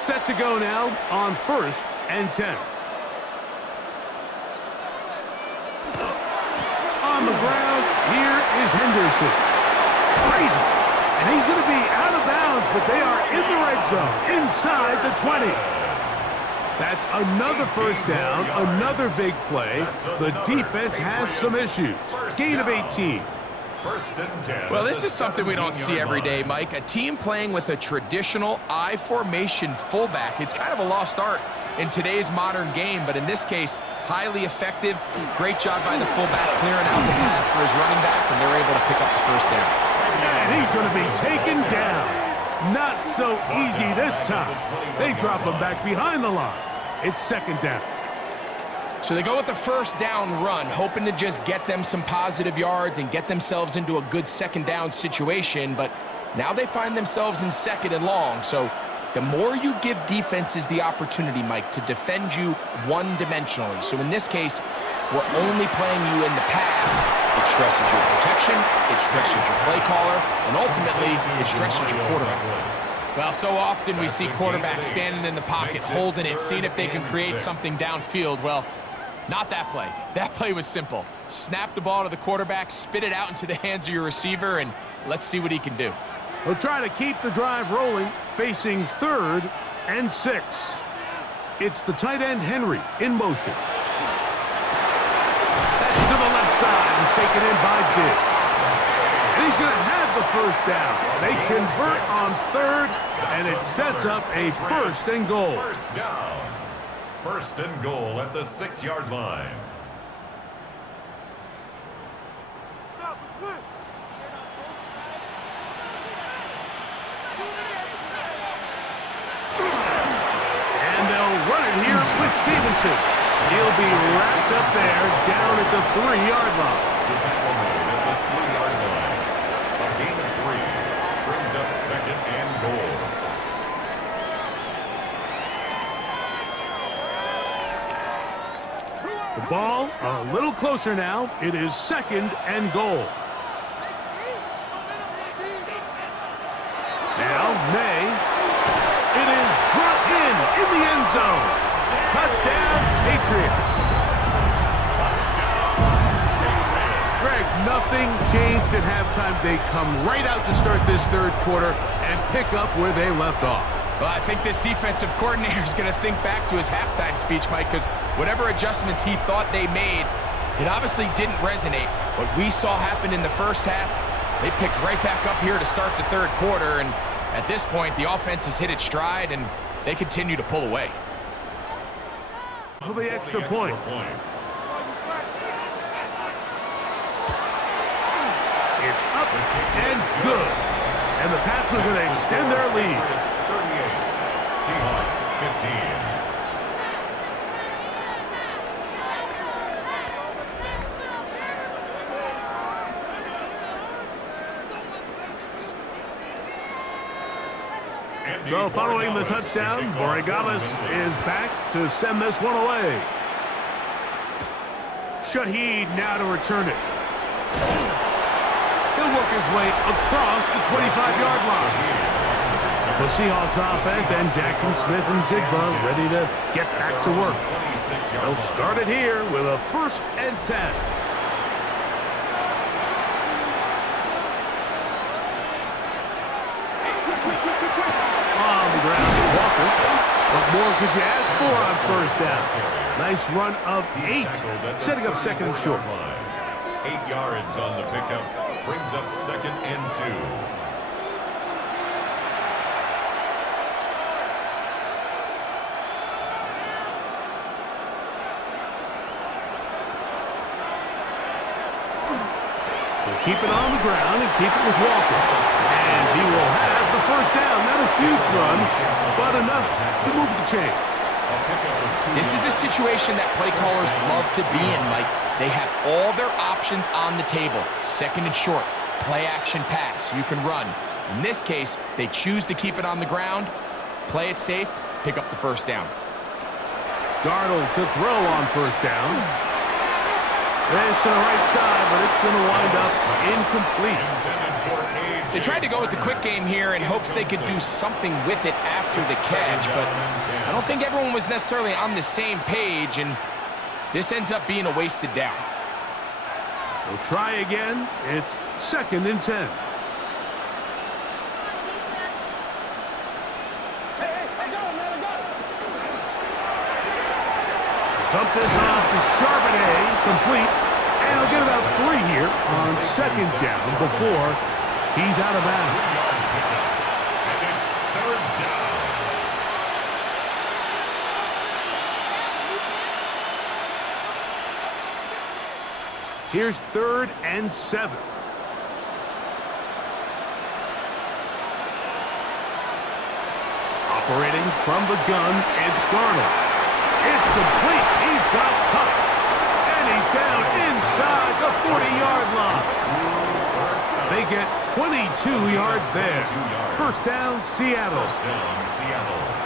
Set to go now on 1st and 10. On the ground, here is Henderson. Crazy. And he's going to be out of bounds, but they are in the red zone, inside the 20. That's another first down, another big play. The defense has some issues. Gain of 18. Well, this is something we don't see every day, Mike. A team playing with a traditional I formation fullback. It's kind of a lost art in today's modern game, but in this case, highly effective. Great job by the fullback clearing out the path for his running back, and they're able to pick up the first down. And he's going to be taken down. Not so easy this time. They drop him back behind the line. It's 2nd down. So they go with the first down run, hoping to just get them some positive yards and get themselves into a good 2nd down situation, but now they find themselves in 2nd and long. So the more you give defenses the opportunity, Mike, to defend you one-dimensionally. So in this case, we're only playing you in the pass. It stresses your protection, it stresses your play caller, and ultimately, it stresses your quarterback. Well, so often we see quarterbacks standing in the pocket, holding it, seeing if they can create something downfield. Well, not that play. That play was simple. Snap the ball to the quarterback, spit it out into the hands of your receiver, and let's see what he can do. We'll try to keep the drive rolling, facing 3rd and 6. It's the tight end, Henry, in motion. That's to the left side and taken in by Diggs. And he's going to have the first down. They convert on 3rd, and it sets up a 1st and goal. First down. 1st and goal at the 6-yard line. And they'll run it here with Stevenson. He'll be wrapped up there down at the 3-yard line. The tackle made at the 3-yard line. A gain of 3 brings up 2nd and goal. The ball a little closer now. It is 2nd and goal. Now May. It is brought in the end zone. Touchdown, Patriots. Greg, nothing changed at halftime. They come right out to start this 3rd quarter and pick up where they left off. Well, I think this defensive coordinator is going to think back to his halftime speech, Mike, because whatever adjustments he thought they made, it obviously didn't resonate. What we saw happen in the first half, they picked right back up here to start the 3rd quarter, and at this point, the offense has hit its stride, and they continue to pull away. For the extra point. It's up and good. And the Pats are going to extend their lead. 38. Seahawks 15. So following the touchdown, Borregales is back to send this one away. Shaheed now to return it. He'll work his way across the 25-yard line. The Seahawks offense and Jackson Smith and Jigba ready to get back to work. They'll start it here with a 1st and 10. Walker. What more could you ask for on 1st down? Nice run of 8, setting up 2nd and short. 8 yards on the pickup, brings up 2nd and 2. They'll keep it on the ground and keep it with Walker. And he will have the 1st down. Not a huge run, but enough to move the chains. This is a situation that play callers love to be in, Mike. They have all their options on the table. Second and short, play action pass, you can run. In this case, they choose to keep it on the ground, play it safe, pick up the first down. Darnold to throw on first down. This to the right side, but it's going to wind up incomplete. They tried to go with the quick game here in hopes they could do something with it after the catch, but I don't think everyone was necessarily on the same page, and this ends up being a wasted down. We'll try again. It's 2nd and 10. Dump this off to Charbonnet, complete, and he'll get about 3 here on 2nd down before he's out of bounds. And it's 3rd down. Here's 3rd and 7. Operating from the gun, it's Darnold. It's complete. He's got Cup. And he's down inside the 40-yard line. They get 22 yards there. First down, Seattle.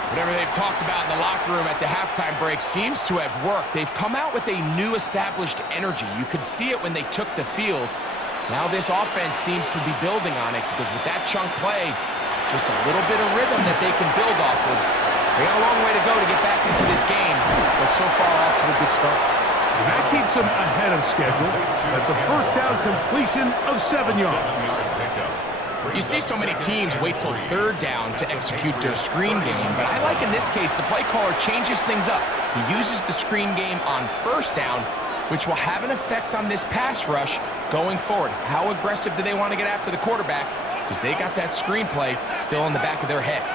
Whatever they've talked about in the locker room at the halftime break seems to have worked. They've come out with a new established energy. You could see it when they took the field. Now this offense seems to be building on it because with that chunk play, just a little bit of rhythm that they can build off of. They got a long way to go to get back into this game, but so far off to a good start. And that keeps them ahead of schedule. That's a first down completion of 7 yards. You see so many teams wait till 3rd down to execute their screen game, but I like in this case the play caller changes things up. He uses the screen game on 1st down, which will have an effect on this pass rush going forward. How aggressive do they want to get after the quarterback? Because they got that screenplay still in the back of their head.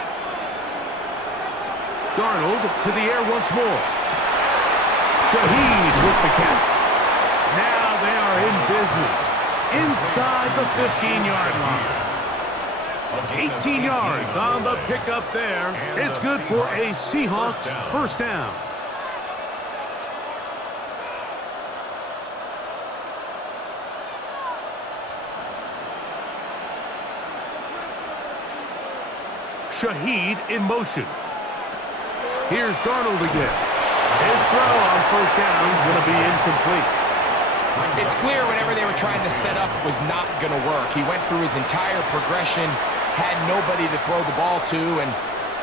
Darnold to the air once more. Shaheed with the catch. Now they are in business inside the 15-yard line. 18 yards on the pickup there. It's good for a Seahawks first down. Shaheed in motion. Here's Darnold again. His throw on first down is going to be incomplete. It's clear whatever they were trying to set up was not going to work. He went through his entire progression, had nobody to throw the ball to, and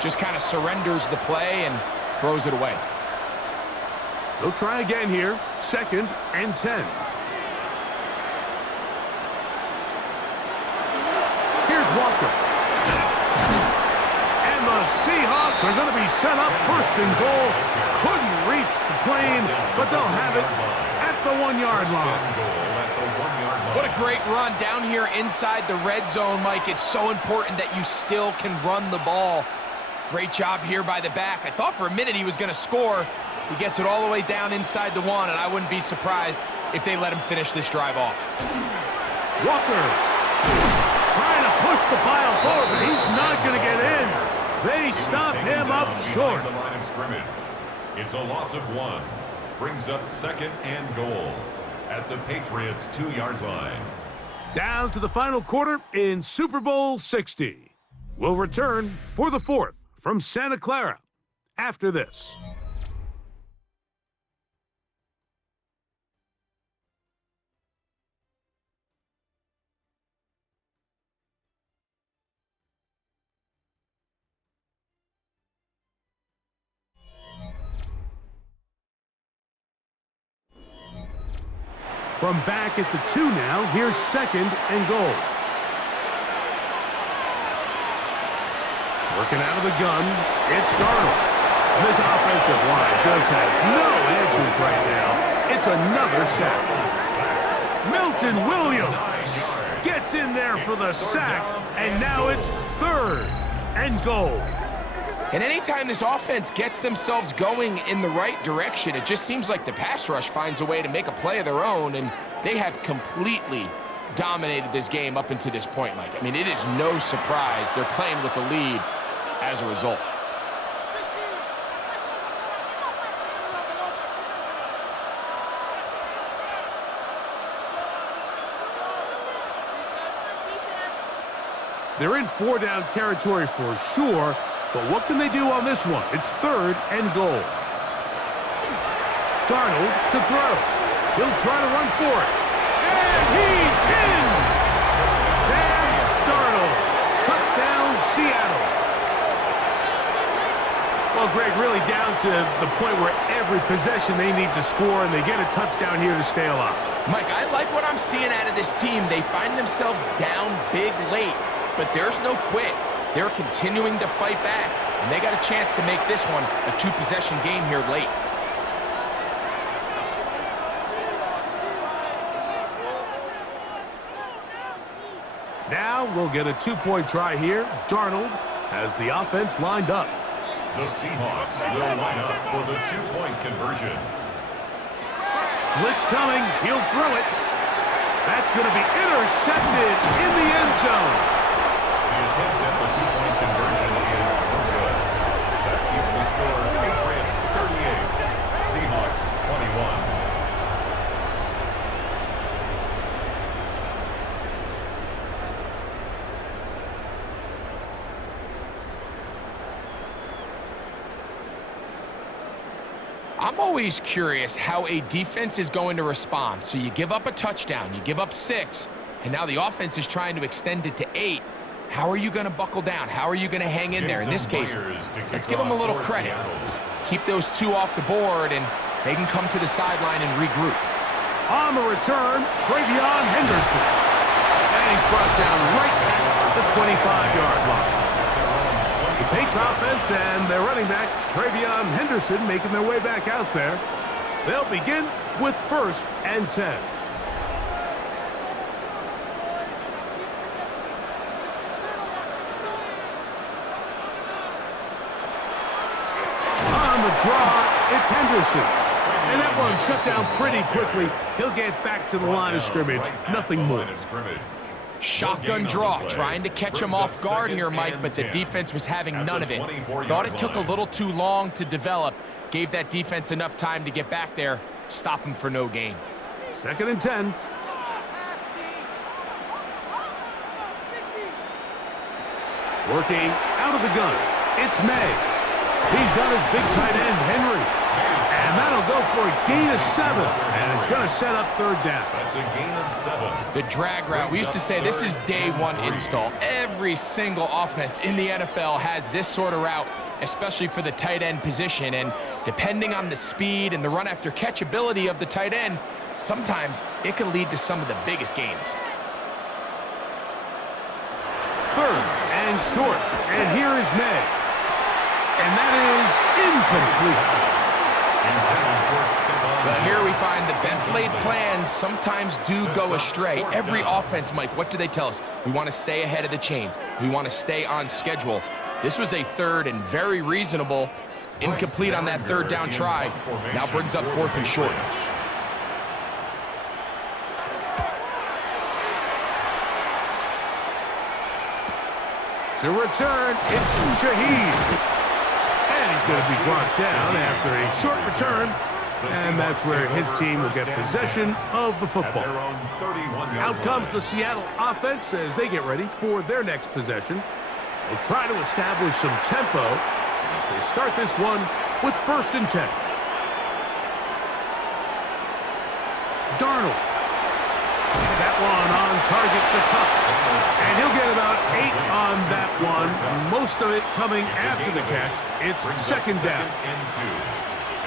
just kind of surrenders the play and throws it away. They'll try again here. 2nd and 10. Here's Walker. And the Seahawks are going to be set up 1st and goal. Couldn't reach the plane, but they'll have it at the 1-yard line. What a great run down here inside the red zone, Mike. It's so important that you still can run the ball. Great job here by the back. I thought for a minute he was going to score. He gets it all the way down inside the 1, and I wouldn't be surprised if they let him finish this drive off. Walker trying to push the pile forward, but he's not going to get in. They stop him up short. The line of scrimmage. It's a loss of 1. Brings up 2nd and goal at the Patriots' 2-yard line. Down to the final quarter in Super Bowl 60. We'll return for the 4th from Santa Clara after this. From back at the 2 now, here's 2nd and goal. Working out of the gun, it's Darnold. This offensive line just has no answers right now. It's another sack. Milton Williams gets in there for the sack, and now it's 3rd and goal. And anytime this offense gets themselves going in the right direction, it just seems like the pass rush finds a way to make a play of their own, and they have completely dominated this game up until this point, Mike. I mean, it is no surprise they're playing with the lead as a result. They're in four-down territory for sure, but what can they do on this one? It's 3rd and goal. Darnold to throw. He'll try to run for it. And he's in! Sam Darnold. Touchdown, Seattle. Well, Greg, really down to the point where every possession they need to score, and they get a touchdown here to stay alive. Mike, I like what I'm seeing out of this team. They find themselves down big late, but there's no quit. They're continuing to fight back, and they got a chance to make this one a 2-possession game here late. Now we'll get a 2-point try here. Darnold has the offense lined up. The Seahawks will line up for the 2-point conversion. Blitz coming. He'll throw it. That's going to be intercepted in the end zone. The attempt at the 2-point conversion is no good. That keeps the score Patriots 38, Seahawks 21. I'm always curious how a defense is going to respond. So you give up a touchdown, you give up 6, and now the offense is trying to extend it to 8. How are you going to buckle down? How are you going to hang in there? In this case, let's give them a little credit. Keep those 2 off the board, and they can come to the sideline and regroup. On the return, Travion Henderson. And he's brought down right at the 25-yard line. The Patriots offense and their running back, Travion Henderson, making their way back out there. They'll begin with 1st and 10. On the draw, it's Henderson. And that one shut down pretty quickly. He'll get back to the line of scrimmage. Nothing more. Shotgun draw, trying to catch him off guard here, Mike, but the defense was having none of it. Thought it took a little too long to develop. Gave that defense enough time to get back there. Stop him for no gain. 2nd and 10. Working out of the gun. It's May. He's got his big tight end, Henry. And that'll go for a gain of 7. And it's going to set up 3rd down. That's a gain of 7. The drag route. We used to say this is day 1 install. Every single offense in the NFL has this sort of route, especially for the tight end position. And depending on the speed and the run after catch ability of the tight end, sometimes it can lead to some of the biggest gains. 3rd and short. And here is May. And that is incomplete. But here we find the best laid plans sometimes do go astray. Every offense, Mike, what do they tell us? We want to stay ahead of the chains. We want to stay on schedule. This was a 3rd and very reasonable. Incomplete on that 3rd down try. Now brings up 4th and short. To return, it's Shaheed. And he's going to be brought down after a short return. And that's where his team will get possession of the football. Out comes the Seattle offense as they get ready for their next possession. They'll try to establish some tempo as they start this one with 1st and 10. Darnold. That one on target to Cup. And he'll get about 8 on that one. Most of it coming after the catch. It's 2nd down.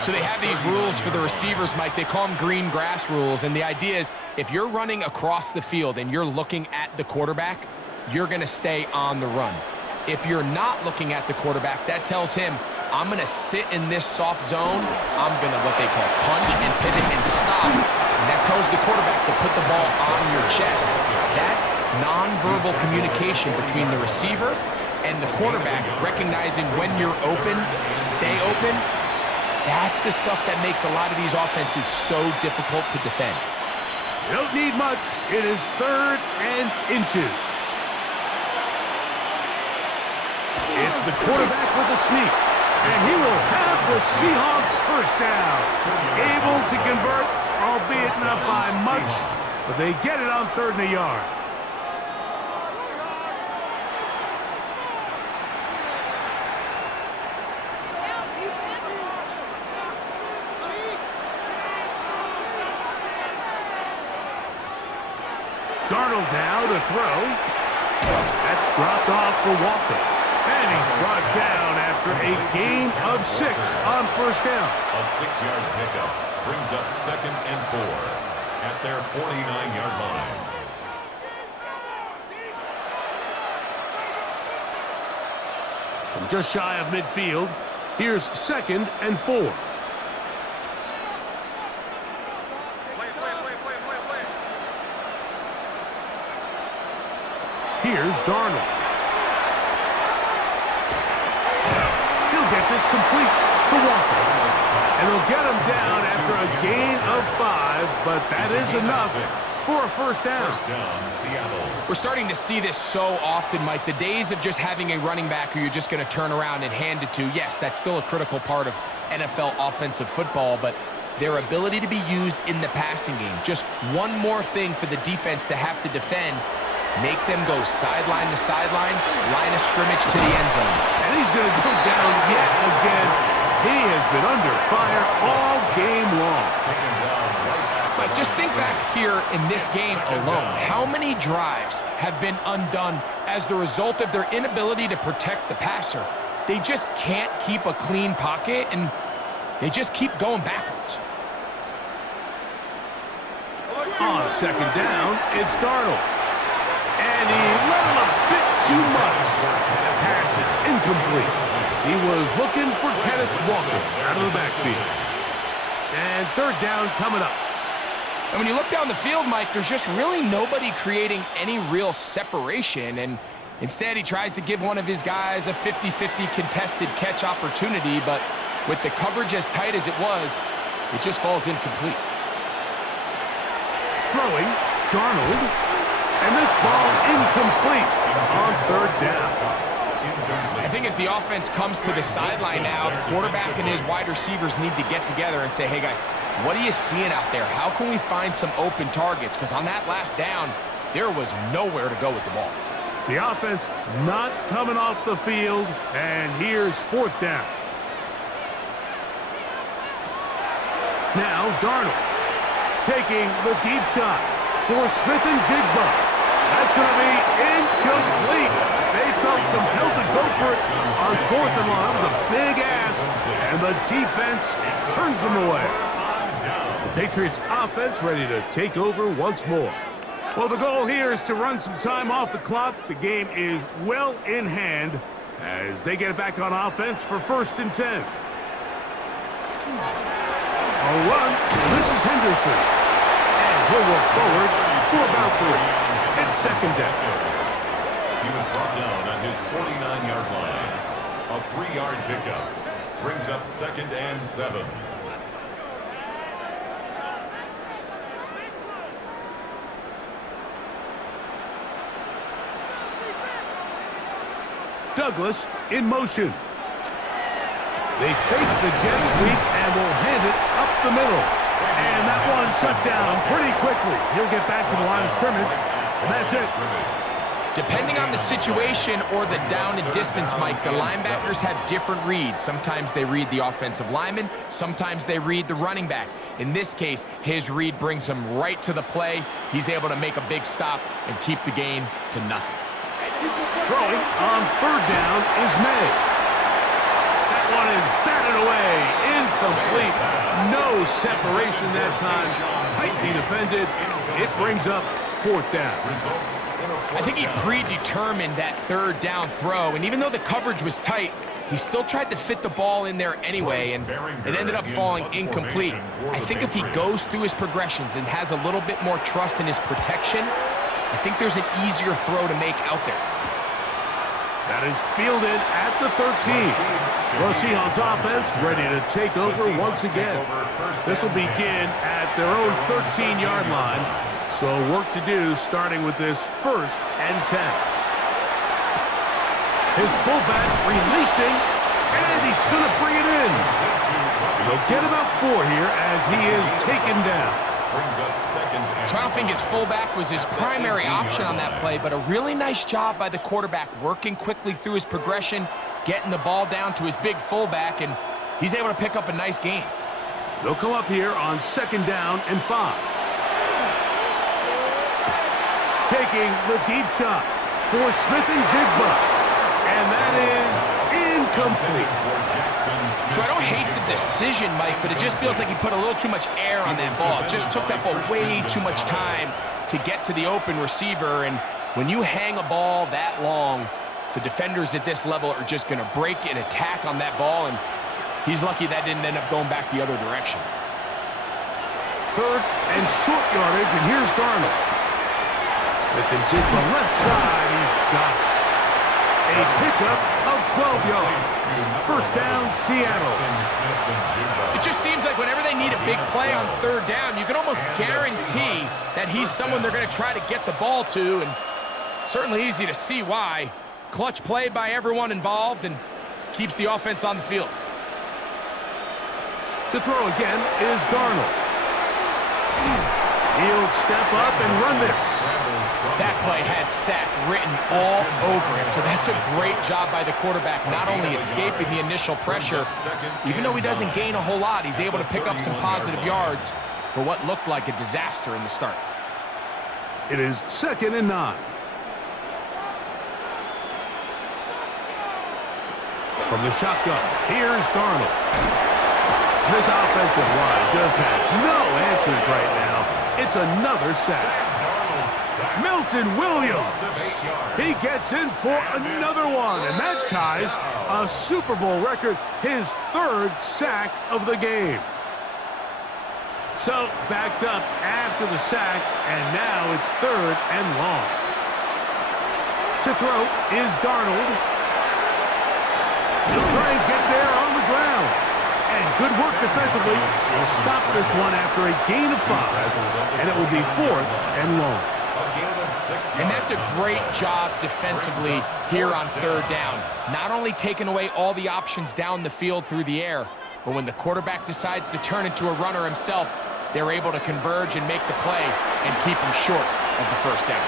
So they have these rules for the receivers, Mike. They call them green grass rules. And the idea is if you're running across the field and you're looking at the quarterback, you're going to stay on the run. If you're not looking at the quarterback, that tells him, I'm going to sit in this soft zone. I'm going to what they call punch and pivot and stop. And that tells the quarterback to put the ball on your chest. That nonverbal communication between the receiver and the quarterback, recognizing when you're open, stay open, that's the stuff that makes a lot of these offenses so difficult to defend. You don't need much. It is 3rd and inches. It's the quarterback with a sneak. And he will have the Seahawks 1st down. Able to convert, albeit not by much, but they get it on 3rd and a yard. Darnold now to throw. That's dropped off for Walker. And he's brought down after a gain of 6 on first down. A 6-yard pickup brings up 2nd and 4 at their 49-yard line. From just shy of midfield, here's 2nd and 4. Here's Darnold. He'll get this complete to Walker. And he'll get him down after a gain of 5, but that is enough for a first down. First down, Seattle. We're starting to see this so often, Mike. The days of just having a running back who you're just going to turn around and hand it to, yes, that's still a critical part of NFL offensive football, but their ability to be used in the passing game, just one more thing for the defense to have to defend, make them go sideline to sideline, line of scrimmage to the end zone. And he's going to go down yet again. He has been under fire all game long. But just think back here in this game alone. How many drives have been undone as the result of their inability to protect the passer? They just can't keep a clean pocket, and they just keep going backwards. On second down, it's Darnold. And he let him a bit too much. The pass is incomplete. He was looking for Kenneth Walker out of the backfield. And third down coming up. And when you look down the field, Mike, there's just really nobody creating any real separation. And instead, he tries to give one of his guys a 50-50 contested catch opportunity. But with the coverage as tight as it was, it just falls incomplete. Throwing, Darnold. And this ball incomplete on third down. I think as the offense comes to the sideline now, the quarterback and his wide receivers need to get together and say, hey, guys, what are you seeing out there? How can we find some open targets? Because on that last down, there was nowhere to go with the ball. The offense not coming off the field, and here's fourth down. Now Darnold taking the deep shot for Smith and Jigba. That's going to be incomplete. They felt compelled to go for it on fourth and long. That was a big ask, and the defense turns them away. The Patriots offense ready to take over once more. Well, the goal here is to run some time off the clock. The game is well in hand as they get it back on offense for 1st and 10. A run. This is Henderson. And he'll work forward for about 3. It's second down. He was brought down at his 49-yard line. A 3-yard pickup brings up 2nd and 7. Douglas in motion. They fake the jet sweep and will hand it up the middle. And that one shut down pretty quickly. He'll get back to the line of scrimmage, and that's it. Depending on the situation or the down and distance, Mike, the linebackers have different reads. Sometimes they read the offensive lineman. Sometimes they read the running back. In this case, his read brings him right to the play. He's able to make a big stop and keep the game to nothing. Throwing on third down is May. That one is batted away. Incomplete. No separation that time. Tightly defended. It brings up fourth down. I think he predetermined that third down throw, and even though the coverage was tight, he still tried to fit the ball in there anyway, and it ended up falling incomplete. I think if he goes through his progressions and has a little bit more trust in his protection, I think there's an easier throw to make out there. That is fielded at the 13. The Seahawks offense ready to take over once again. This will begin at their own 13-yard line. So work to do starting with this 1st and 10. His fullback releasing, and he's going to bring it in. And they'll get about 4 here as he is taken down. Brings up 2nd and So I don't think his fullback was his primary option on that play, but a really nice job by the quarterback working quickly through his progression, getting the ball down to his big fullback, and he's able to pick up a nice gain. They'll come up here on 2nd down and 5. taking the deep shot for Smith and Jigba. And that is incomplete. So I don't hate the decision, Mike, but it just feels like he put a little too much air on that ball. It just took that ball way too much time to get to the open receiver. And when you hang a ball that long, the defenders at this level are just going to break and attack on that ball. And he's lucky that didn't end up going back the other direction. Third and short yardage, and here's Darnold. Smith and Jigba left side. He's got it. A pickup of 12 yards. First down, Seattle. It just seems like whenever they need a big play on third down, you can almost guarantee that he's someone they're going to try to get the ball to, and certainly easy to see why. Clutch play by everyone involved and keeps the offense on the field. To throw again is Darnold. He'll step up and run this. That play had sack written all over it, so that's a great job by the quarterback, not only escaping the initial pressure, even though he doesn't gain a whole lot, he's able to pick up some positive yards for what looked like a disaster in the start. It is 2nd and 9. From the shotgun, here's Darnold. This offensive line just has no answers right now. It's another sack. Milton Williams. He gets in for another one, and that ties a Super Bowl record, his 3rd sack of the game. So, backed up after the sack, and now it's 3rd and long. To throw is Darnold. He'll try and get there on the ground. And good work defensively. He'll stop this one after a gain of 5, and it will be 4th and long. And that's a great job defensively here on third down. Not only taking away all the options down the field through the air, but when the quarterback decides to turn into a runner himself, they're able to converge and make the play and keep him short of the first down.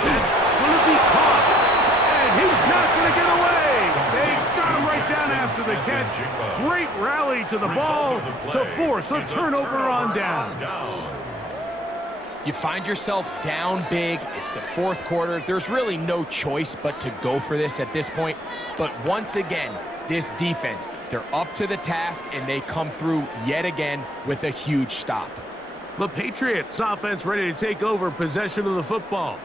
It's going to be caught, and he's not going to get away. They got him right down after the catch. Great rally to the ball to force a turnover on down. You find yourself down big. It's the 4th quarter. There's really no choice but to go for this at this point. But once again, this defense, they're up to the task, and they come through yet again with a huge stop. The Patriots offense ready to take over possession of the football.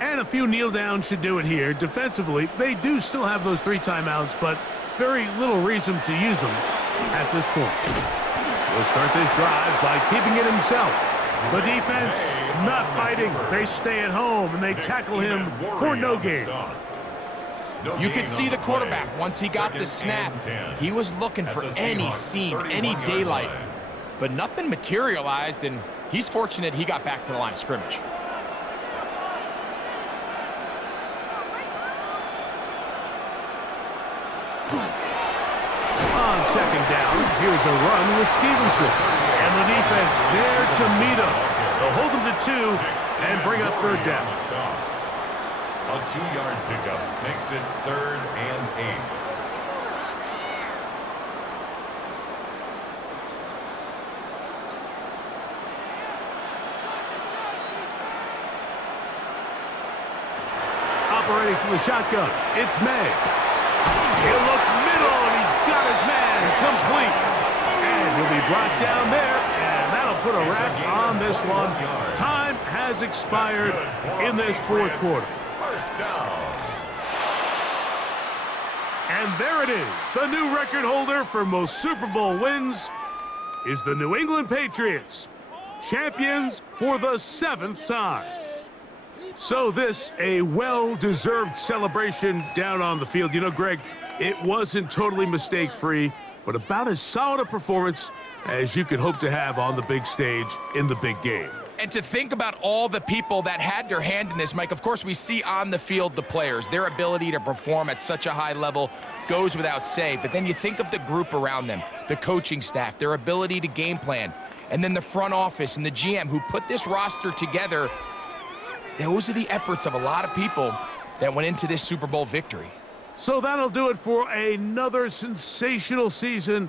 And a few kneel downs should do it here. Defensively, they do still have those 3 timeouts, but very little reason to use them at this point. He'll start this drive by keeping it himself. The defense not biting. They stay at home, and they tackle him for no gain. You could see the quarterback, once he got the snap, he was looking for any seam, any daylight. But nothing materialized, and he's fortunate he got back to the line of scrimmage. On 2nd down, here's a run with Stevenson. And the defense there to meet him. They'll hold him to 2 and bring up 3rd down. A 2-yard pickup makes it 3rd and 8. Operating from the shotgun, it's May. He'll look middle, and he's got his man complete. And he'll be brought down there, and that'll put a wrap on this one. Time has expired in this 4th quarter. First down. And there it is. The new record holder for most Super Bowl wins is the New England Patriots, champions for the 7th time. So this, a well-deserved celebration down on the field. You know, Greg, it wasn't totally mistake-free, but about as solid a performance as you could hope to have on the big stage in the big game. And to think about all the people that had their hand in this, Mike, of course we see on the field the players. Their ability to perform at such a high level goes without say. But then you think of the group around them, the coaching staff, their ability to game plan, and then the front office and the GM who put this roster together. Those are the efforts of a lot of people that went into this Super Bowl victory. So that'll do it for another sensational season